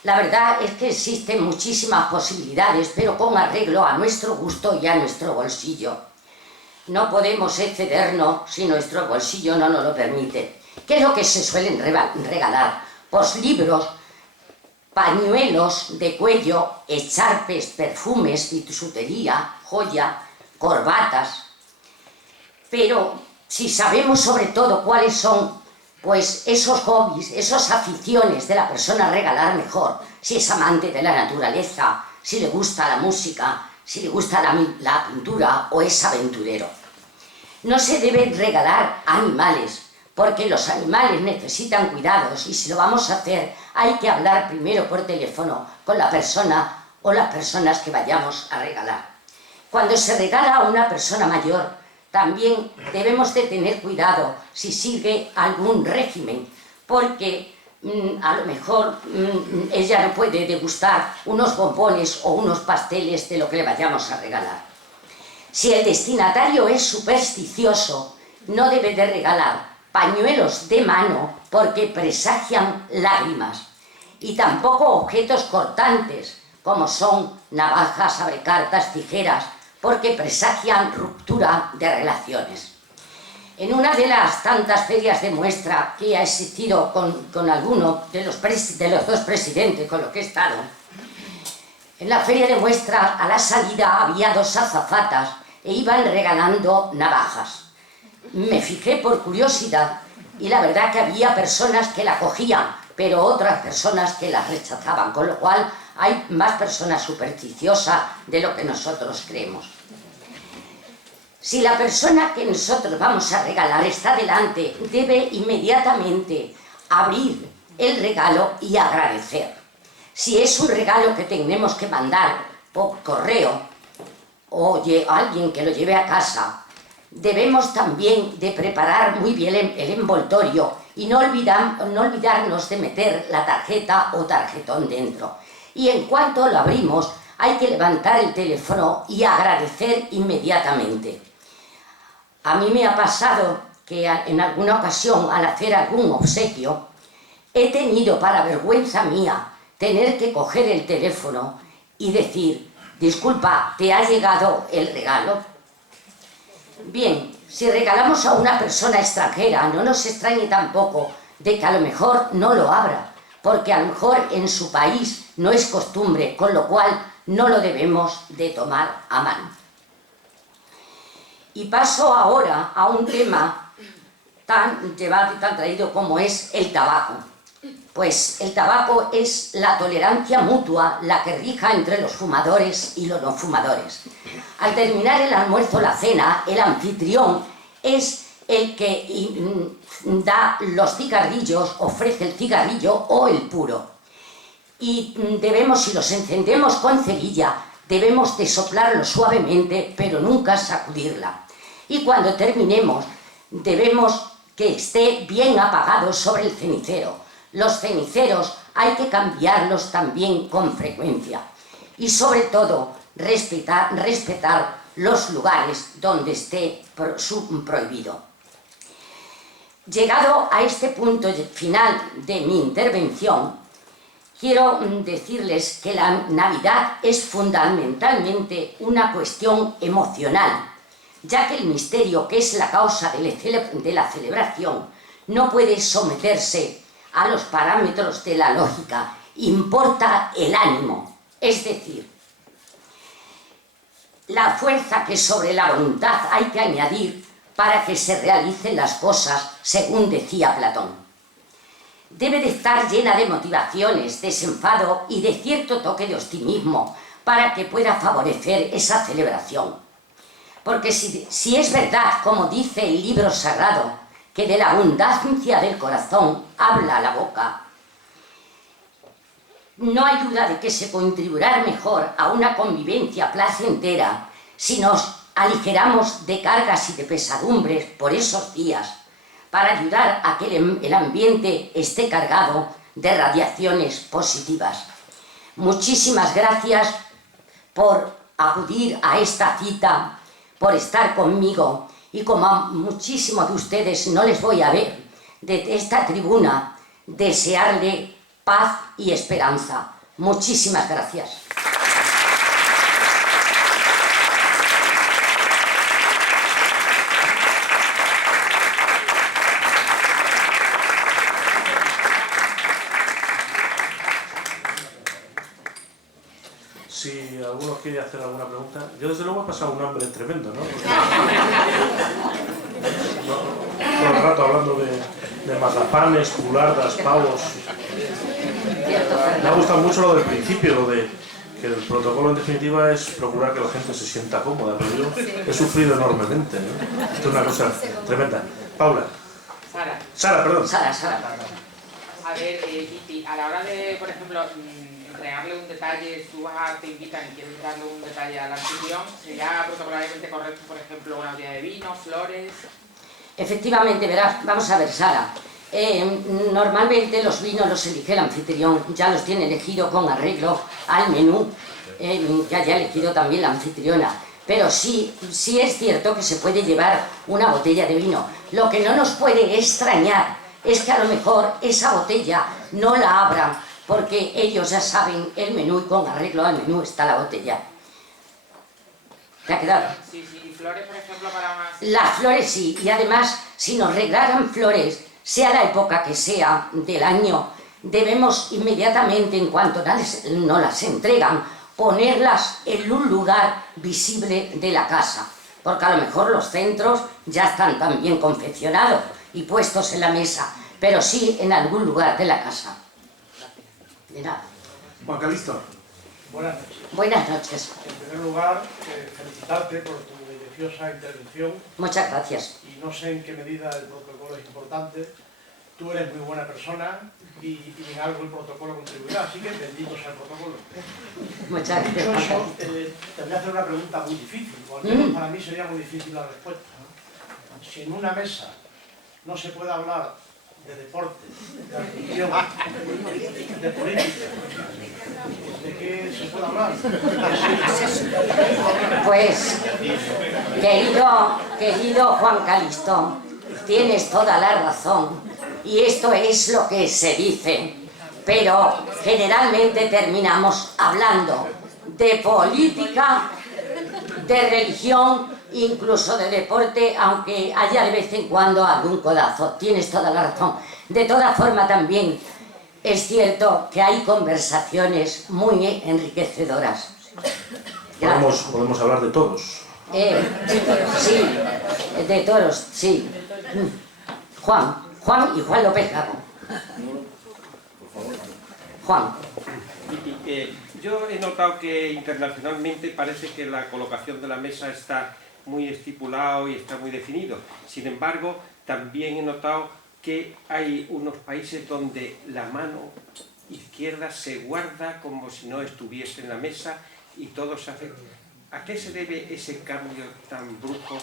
La verdad es que existen muchísimas posibilidades, pero con arreglo a nuestro gusto y a nuestro bolsillo. No podemos excedernos si nuestro bolsillo no nos lo permite. ¿Qué es lo que se suelen regalar? Pues libros, pañuelos de cuello, echarpes, perfumes, bisutería, joya, corbatas. Pero si sabemos sobre todo cuáles son pues esos hobbies, esas aficiones de la persona, regalar mejor. Si es amante de la naturaleza, si le gusta la música, si le gusta la pintura o es aventurero. No se deben regalar animales, porque los animales necesitan cuidados y si lo vamos a hacer hay que hablar primero por teléfono con la persona o las personas que vayamos a regalar. Cuando se regala a una persona mayor, también debemos de tener cuidado si sigue algún régimen, porque a lo mejor ella no puede degustar unos bombones o unos pasteles de lo que le vayamos a regalar. Si el destinatario es supersticioso, no debe de regalar pañuelos de mano porque presagian lágrimas, y tampoco objetos cortantes, como son navajas, abrecartas, tijeras, porque presagian ruptura de relaciones. En una de las tantas ferias de muestra que ha existido con alguno de los dos presidentes con los que he estado, en la feria de muestra a la salida había dos azafatas e iban regalando navajas. Me fijé por curiosidad y la verdad que había personas que la cogían, pero otras personas que la rechazaban, con lo cual hay más personas supersticiosas de lo que nosotros creemos. Si la persona que nosotros vamos a regalar está delante, debe inmediatamente abrir el regalo y agradecer. Si es un regalo que tenemos que mandar por correo o alguien que lo lleve a casa, debemos también de preparar muy bien el envoltorio y no olvidarnos de meter la tarjeta o tarjetón dentro. Y en cuanto lo abrimos, hay que levantar el teléfono y agradecer inmediatamente. A mí me ha pasado que en alguna ocasión, al hacer algún obsequio, he tenido, para vergüenza mía, tener que coger el teléfono y decir: disculpa, ¿te ha llegado el regalo? Bien, si regalamos a una persona extranjera, no nos extrañe tampoco de que a lo mejor no lo abra, porque a lo mejor en su país no es costumbre, con lo cual no lo debemos de tomar a mano. Y paso ahora a un tema tan llevado y tan traído como es el tabaco. Pues el tabaco es la tolerancia mutua, la que rija entre los fumadores y los no fumadores. Al terminar el almuerzo o la cena, el anfitrión es el que da los cigarrillos, ofrece el cigarrillo o el puro. Y debemos, si los encendemos con cerilla, debemos de soplarlo suavemente, pero nunca sacudirla. Y cuando terminemos, debemos que esté bien apagado sobre el cenicero. Los ceniceros hay que cambiarlos también con frecuencia. Y sobre todo, respetar los lugares donde esté prohibido. Llegado a este punto final de mi intervención, quiero decirles que la Navidad es fundamentalmente una cuestión emocional, ya que el misterio, que es la causa de la celebración, no puede someterse a los parámetros de la lógica. Importa el ánimo, es decir, la fuerza que sobre la voluntad hay que añadir para que se realicen las cosas, según decía Platón. Debe de estar llena de motivaciones, desenfado y de cierto toque de optimismo para que pueda favorecer esa celebración. Porque si es verdad, como dice el libro sagrado, que de la abundancia del corazón habla la boca, no hay duda de que se contribuirá mejor a una convivencia placentera si nos aligeramos de cargas y de pesadumbres por esos días, para ayudar a que el ambiente esté cargado de radiaciones positivas. Muchísimas gracias por acudir a esta cita, por estar conmigo, y como a muchísimos de ustedes no les voy a ver de esta tribuna, desearle paz y esperanza. Muchísimas gracias. Si alguno quiere hacer alguna pregunta. Yo desde luego he pasado un hambre tremendo, ¿no? Todo el rato hablando de mazapanes, culardas, pavos. Me ha gustado mucho lo del principio, lo de que el protocolo en definitiva es procurar que la gente se sienta cómoda, pero yo he sufrido enormemente, ¿no? Esto es una cosa tremenda. Paula. Sara, perdón. Sara. A ver, Titi, a la hora de, por ejemplo, entregarle un detalle, te invitan y quieres darle un detalle al anfitrión, ¿sería protocolarmente correcto, por ejemplo, una botella de vino, flores? Efectivamente, verás, vamos a ver, Sara. Normalmente los vinos los elige el anfitrión, ya los tiene elegido con arreglo al menú, que haya elegido también la anfitriona. Pero sí es cierto que se puede llevar una botella de vino. Lo que no nos puede extrañar es que a lo mejor esa botella no la abran, porque ellos ya saben el menú y con arreglo al menú está la botella. ¿Te ha quedado? Sí, ¿y flores, por ejemplo, para unas...? Las flores sí, y además, si nos regalan flores, sea la época que sea del año, debemos inmediatamente, en cuanto nos las entregan, ponerlas en un lugar visible de la casa, porque a lo mejor los centros ya están tan bien confeccionados y puestos en la mesa, pero sí en algún lugar de la casa. De nada. Juan Calisto. Buenas noches. Buenas noches. En primer lugar, felicitarte por tu deliciosa intervención. Muchas gracias. Y no sé en qué medida el protocolo es importante. Tú eres muy buena persona y en algo el protocolo contribuirá, así que bendito sea el protocolo. Muchas Dicho gracias. eso, te voy a hacer una pregunta muy difícil, o al menos para mí sería muy difícil la respuesta, ¿no? Si en una mesa no se puede hablar de deporte, de religión, de política, ¿de qué se puede hablar? Pues, querido Juan Calisto, tienes toda la razón, y esto es lo que se dice, pero generalmente terminamos hablando de política, de religión, incluso de deporte, aunque haya de vez en cuando algún codazo. Tienes toda la razón. De todas formas, también es cierto que hay conversaciones muy enriquecedoras. Podemos hablar de toros. Sí, de toros, sí. Juan y Juan López Gago. Juan. Yo he notado que internacionalmente parece que la colocación de la mesa está muy estipulado y está muy definido. Sin embargo, también he notado que hay unos países donde la mano izquierda se guarda como si no estuviese en la mesa y todo se hace. ¿A qué se debe ese cambio tan brusco?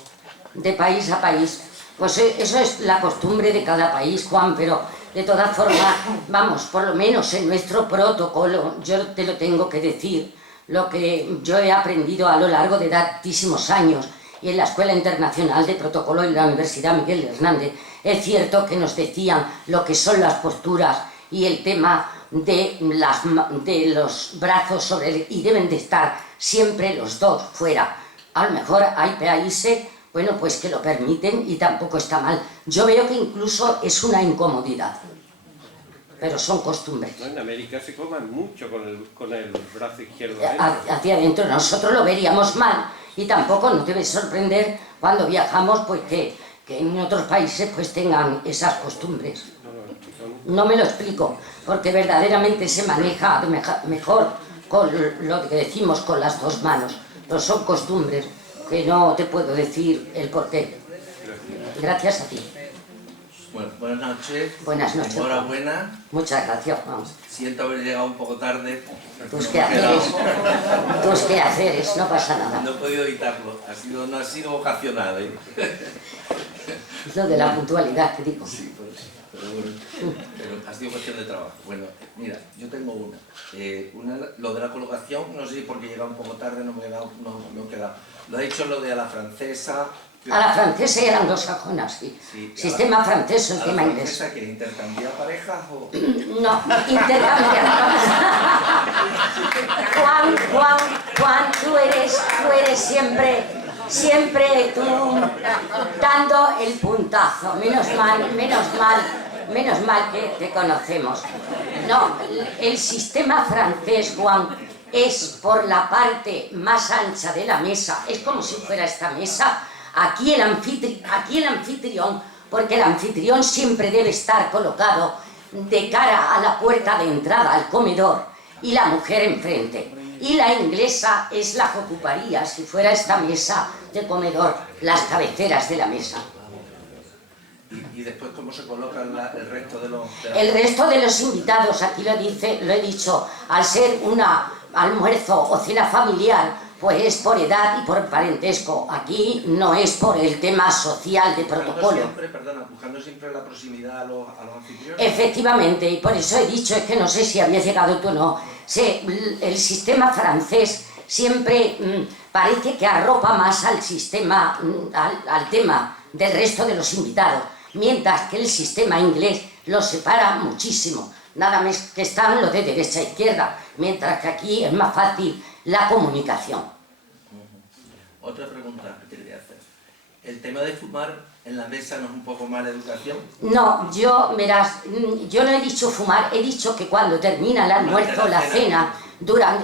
De país a país. Pues eso es la costumbre de cada país, Juan, pero de todas formas, vamos, por lo menos en nuestro protocolo, yo te lo tengo que decir, lo que yo he aprendido a lo largo de tantísimos años y en la Escuela Internacional de Protocolo y la Universidad Miguel Hernández, es cierto que nos decían lo que son las posturas y el tema de los brazos sobre él, y deben de estar siempre los dos fuera. A lo mejor hay países, bueno, pues que lo permiten y tampoco está mal. Yo veo que incluso es una incomodidad, pero son costumbres. No, en América se coman mucho con el brazo izquierdo hacia adentro. Nosotros lo veríamos mal y tampoco nos debe sorprender cuando viajamos, pues que en otros países pues tengan esas costumbres. No me lo explico, porque verdaderamente se maneja mejor con lo que decimos con las dos manos, pero son costumbres que no te puedo decir el porqué. Gracias a ti. Bueno, buenas noches. Buenas noches. Enhorabuena. Muchas gracias, Juan. Siento haber llegado un poco tarde. Tus quehaceres, no pasa nada. No he podido evitarlo, no ha sido ocasional, ¿eh? Es lo de la puntualidad que digo. Sí, pero bueno, pero ha sido cuestión de trabajo. Bueno, mira, yo tengo una. Lo de la colocación, no sé si porque he llegado un poco tarde, no me he quedado. Lo ha dicho lo de a la francesa. A la francesa y a la anglosajona, sí. Sistema francés o sistema inglés. ¿A la francesa que intercambia parejas o...? No, intercambia. Juan, tú eres siempre tú dando el puntazo. Menos mal que te conocemos. No, el sistema francés, Juan, es por la parte más ancha de la mesa. Es como si fuera esta mesa. Aquí el anfitrión, porque el anfitrión siempre debe estar colocado de cara a la puerta de entrada al comedor y la mujer enfrente. Y la inglesa es la que ocuparía, si fuera esta mesa de comedor, las cabeceras de la mesa. ¿Y después cómo se colocan el resto de los...? El resto de los invitados, aquí lo he dicho, al ser un almuerzo o cena familiar, pues es por edad y por parentesco. Aquí no es por el tema social de protocolo. Buscando siempre la proximidad a los anfitriones. Efectivamente, y por eso he dicho, es que no sé si habías llegado tú o no, el sistema francés siempre parece que arropa más al sistema, al tema del resto de los invitados, mientras que el sistema inglés los separa muchísimo. Nada más que están los de derecha a izquierda, mientras que aquí es más fácil la comunicación. Otra pregunta que te quería hacer. ¿El tema de fumar en la mesa no es un poco mala educación? No, yo no he dicho fumar, he dicho que cuando termina el almuerzo, la cena,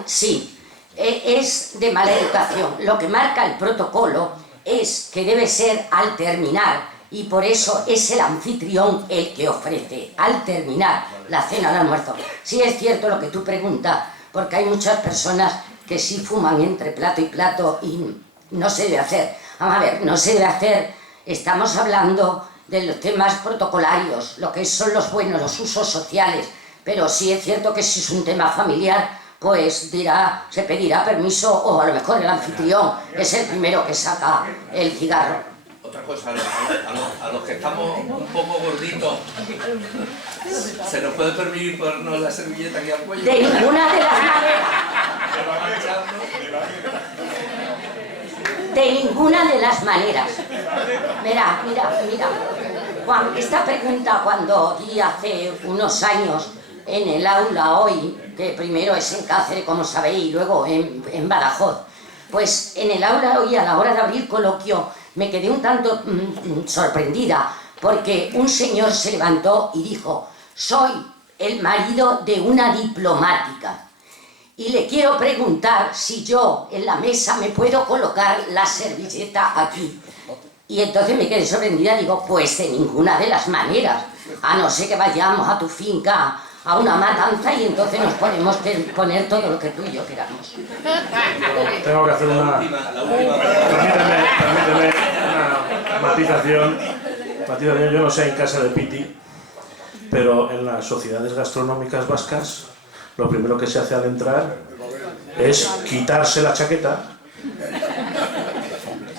sí, es de mala educación. Lo que marca el protocolo es que debe ser al terminar, y por eso es el anfitrión el que ofrece al terminar la cena o el almuerzo. Sí es cierto lo que tú preguntas, porque hay muchas personas que sí fuman entre plato y plato y no se debe hacer. Vamos a ver, no se debe hacer, estamos hablando de los temas protocolarios, lo que son los buenos, los usos sociales, pero sí es cierto que si es un tema familiar, pues se pedirá permiso, o a lo mejor el anfitrión es el primero que saca el cigarro. Otra cosa, a los que estamos un poco gorditos, ¿se nos puede permitir ponernos la servilleta aquí al cuello? De ninguna de las maneras. De ninguna de las maneras. Mira. Juan, esta pregunta cuando di hace unos años en el aula hoy, que primero es en Cáceres, como sabéis, y luego en Badajoz, pues en el aula hoy, a la hora de abrir coloquio, me quedé un tanto sorprendida, porque un señor se levantó y dijo: soy el marido de una diplomática y le quiero preguntar si yo en la mesa me puedo colocar la servilleta aquí. Y entonces me quedé sorprendida, digo, pues de ninguna de las maneras, a no ser que vayamos a tu finca a una matanza y entonces nos ponemos que poner todo lo que tú y yo queramos. Tengo que hacer una... Permíteme una matización. Yo no sé en casa de Piti, pero en las sociedades gastronómicas vascas lo primero que se hace al entrar es quitarse la chaqueta.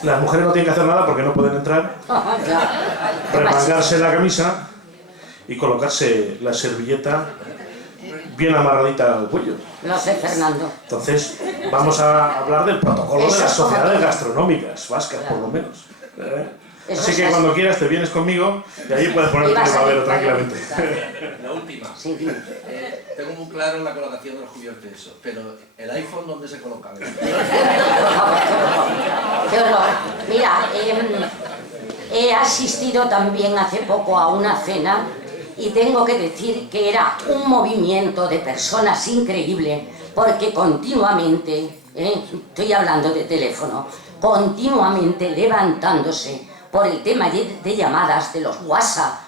Las mujeres no tienen que hacer nada porque no pueden entrar, remangarse la camisa y colocarse la servilleta bien amarradita al cuello. Lo sé, Fernando. Entonces, vamos a hablar del protocolo de las sociedades gastronómicas vascas, por lo menos. Así que cuando quieras te vienes conmigo y ahí puedes ponerte el babero tranquilamente. La última. Sí, dime. Tengo muy claro la colocación de los cubiertos, eso, pero ¿el iPhone dónde se coloca? Qué horror. Mira, he asistido también hace poco a una cena y tengo que decir que era un movimiento de personas increíble porque continuamente, estoy hablando de teléfono, continuamente levantándose por el tema de llamadas, de los WhatsApp,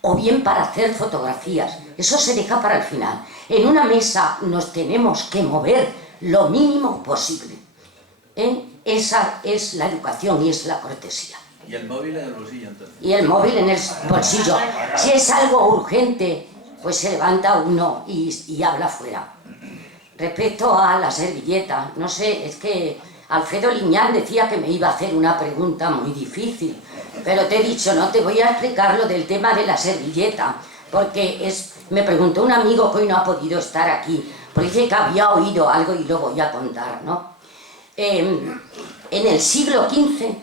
o bien para hacer fotografías. Eso se deja para el final. En una mesa nos tenemos que mover lo mínimo posible. Esa es la educación y es la cortesía. ¿Y el móvil en el bolsillo entonces? Y el móvil en el bolsillo. Si es algo urgente, pues se levanta uno y habla fuera. Respecto a la servilleta, no sé, es que Alfredo Liñán decía que me iba a hacer una pregunta muy difícil, pero te he dicho, no te voy a explicar lo del tema de la servilleta, porque me preguntó un amigo que hoy no ha podido estar aquí, porque dice que había oído algo y lo voy a contar, ¿no? En el siglo XV,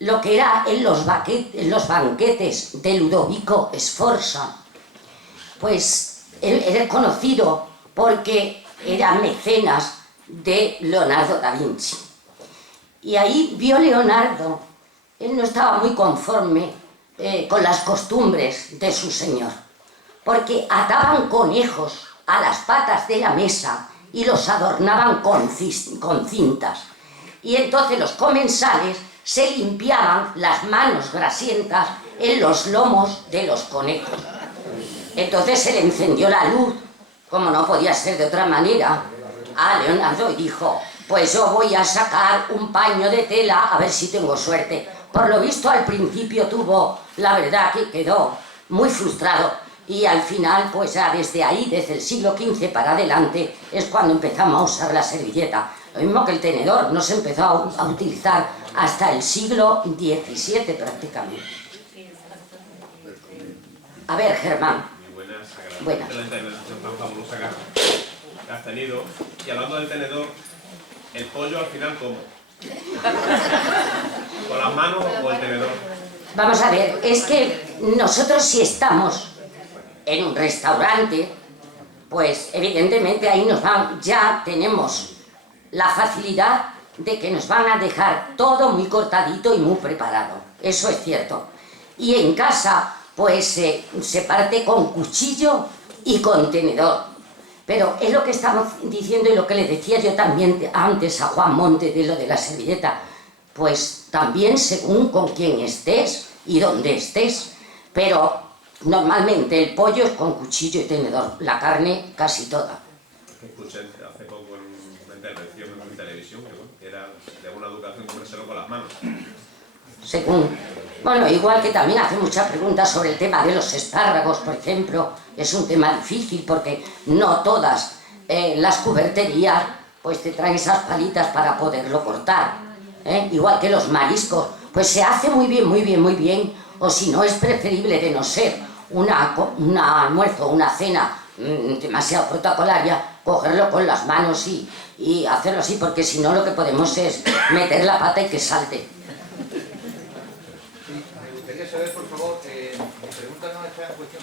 lo que era en los banquetes de Ludovico Sforza, pues él era conocido porque era mecenas de Leonardo da Vinci. Y ahí vio Leonardo, él no estaba muy conforme con las costumbres de su señor, porque ataban conejos a las patas de la mesa y los adornaban con cintas. Y entonces los comensales se limpiaban las manos grasientas en los lomos de los conejos. Entonces se le encendió la luz, como no podía ser de otra manera, a Leonardo y dijo, pues yo voy a sacar un paño de tela a ver si tengo suerte. Por lo visto al principio tuvo, la verdad que quedó muy frustrado y al final pues ya desde ahí, desde el siglo XV para adelante es cuando empezamos a usar la servilleta. Lo mismo que el tenedor, no se empezó a utilizar hasta el siglo XVII prácticamente. A ver, Germán. Buenas, de la intervención tan fabulosa que has tenido. Y hablando del tenedor, ¿el pollo al final cómo? ¿Con las manos o el tenedor? Vamos a ver, es que nosotros si estamos en un restaurante, pues evidentemente ahí ya tenemos la facilidad de que nos van a dejar todo muy cortadito y muy preparado. Eso es cierto. Y en casa, pues se parte con cuchillo y con tenedor. Pero es lo que estamos diciendo y lo que le decía yo también antes a Juan Monte de lo de la servilleta. Pues también según con quién estés y dónde estés. Pero normalmente el pollo es con cuchillo y tenedor, la carne casi toda. Escuché hace poco en una intervención en televisión que era de una educación comérselo con las manos. Según. Bueno, igual que también hace muchas preguntas sobre el tema de los espárragos, por ejemplo, es un tema difícil porque no todas las cuberterías pues te traen esas palitas para poderlo cortar, igual que los mariscos, pues se hace muy bien, muy bien, muy bien, o si no es preferible de no ser un almuerzo o una cena demasiado protocolaria, cogerlo con las manos y hacerlo así, porque si no lo que podemos es meter la pata y que salte. Saber, por favor, mi pregunta no está en cuestión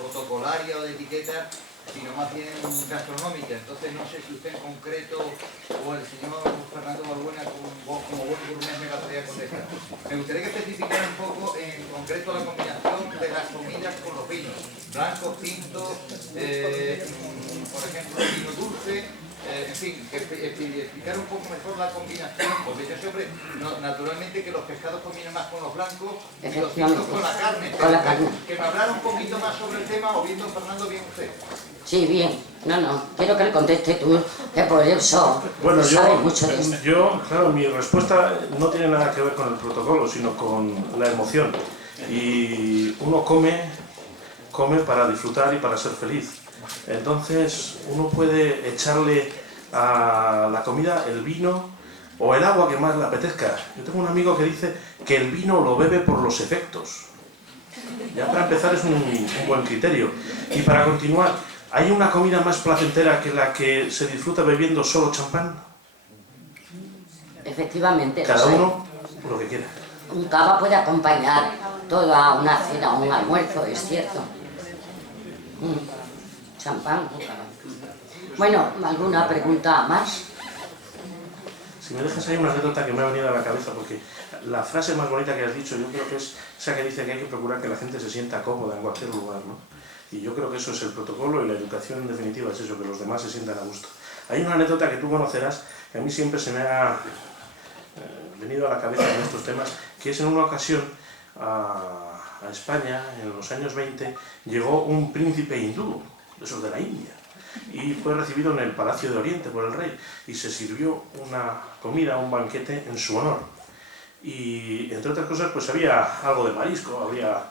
protocolaria o de etiqueta, sino más bien gastronómica. Entonces no sé si usted en concreto o el señor Fernando Balbuena como buen gourmet me va a poder contestar. Me gustaría que especificara un poco en concreto la combinación de las comidas con los vinos. Blancos, tintos, por ejemplo, vino dulce, en fin, explicar un poco mejor la combinación, porque yo siempre, naturalmente que los pescados combinan más con los blancos y los tintos con la carne. Con la carne. Que me hablara un poquito más sobre el tema, o viendo Fernando bien usted. Sí, bien. No, quiero que le conteste tú, que por eso Bueno, sabes mucho de esto. yo, claro, mi respuesta no tiene nada que ver con el protocolo, sino con la emoción. Y uno come para disfrutar y para ser feliz. Entonces, uno puede echarle a la comida el vino o el agua que más le apetezca. Yo tengo un amigo que dice que el vino lo bebe por los efectos. Ya para empezar es un buen criterio. Y para continuar, ¿hay una comida más placentera que la que se disfruta bebiendo solo champán? Efectivamente. Cada uno lo que quiera. Un cava puede acompañar toda una cena o un almuerzo, es cierto. Champán. Bueno, ¿alguna pregunta más? Si me dejas, hay una anécdota que me ha venido a la cabeza, porque la frase más bonita que has dicho, yo creo que es esa que dice que hay que procurar que la gente se sienta cómoda en cualquier lugar, ¿no? Y yo creo que eso es el protocolo, y la educación en definitiva es eso, que los demás se sientan a gusto. Hay una anécdota que tú conocerás, que a mí siempre se me ha venido a la cabeza en estos temas, que es en una ocasión a España, en los años 20, llegó un príncipe hindú, de esos de la India, y fue recibido en el Palacio de Oriente por el rey, y se sirvió una comida, un banquete en su honor. Y entre otras cosas, pues había algo de marisco, había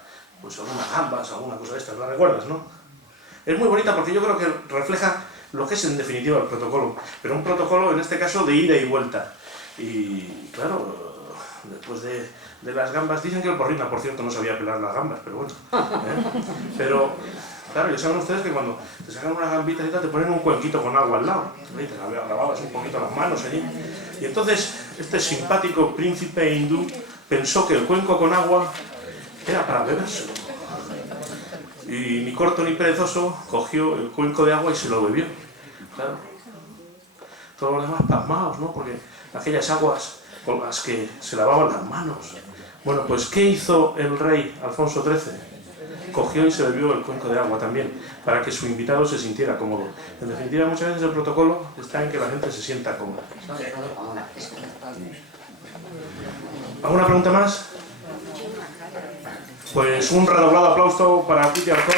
pues algunas gambas, alguna cosa de estas, ¿la recuerdas, no? Es muy bonita porque yo creo que refleja lo que es en definitiva el protocolo, pero un protocolo en este caso de ida y vuelta. Y claro, después de las gambas, dicen que el Porrina, por cierto, no sabía pelar las gambas, pero bueno. Pero claro, ya saben ustedes que cuando te sacan unas gambitas y tal, te ponen un cuenquito con agua al lado, y te lavabas un poquito las manos allí. Y entonces este simpático príncipe hindú pensó que el cuenco con agua era para bebérselo. Y ni corto ni perezoso cogió el cuenco de agua y se lo bebió. Claro. Todos los demás pasmados, ¿no? Porque aquellas aguas con las que se lavaban las manos. Bueno, pues ¿qué hizo el rey Alfonso XIII? Cogió y se bebió el cuenco de agua también, para que su invitado se sintiera cómodo. En definitiva, muchas veces el protocolo está en que la gente se sienta cómoda. ¿Alguna pregunta más? Pues un redoblado aplauso para Piti Arcón.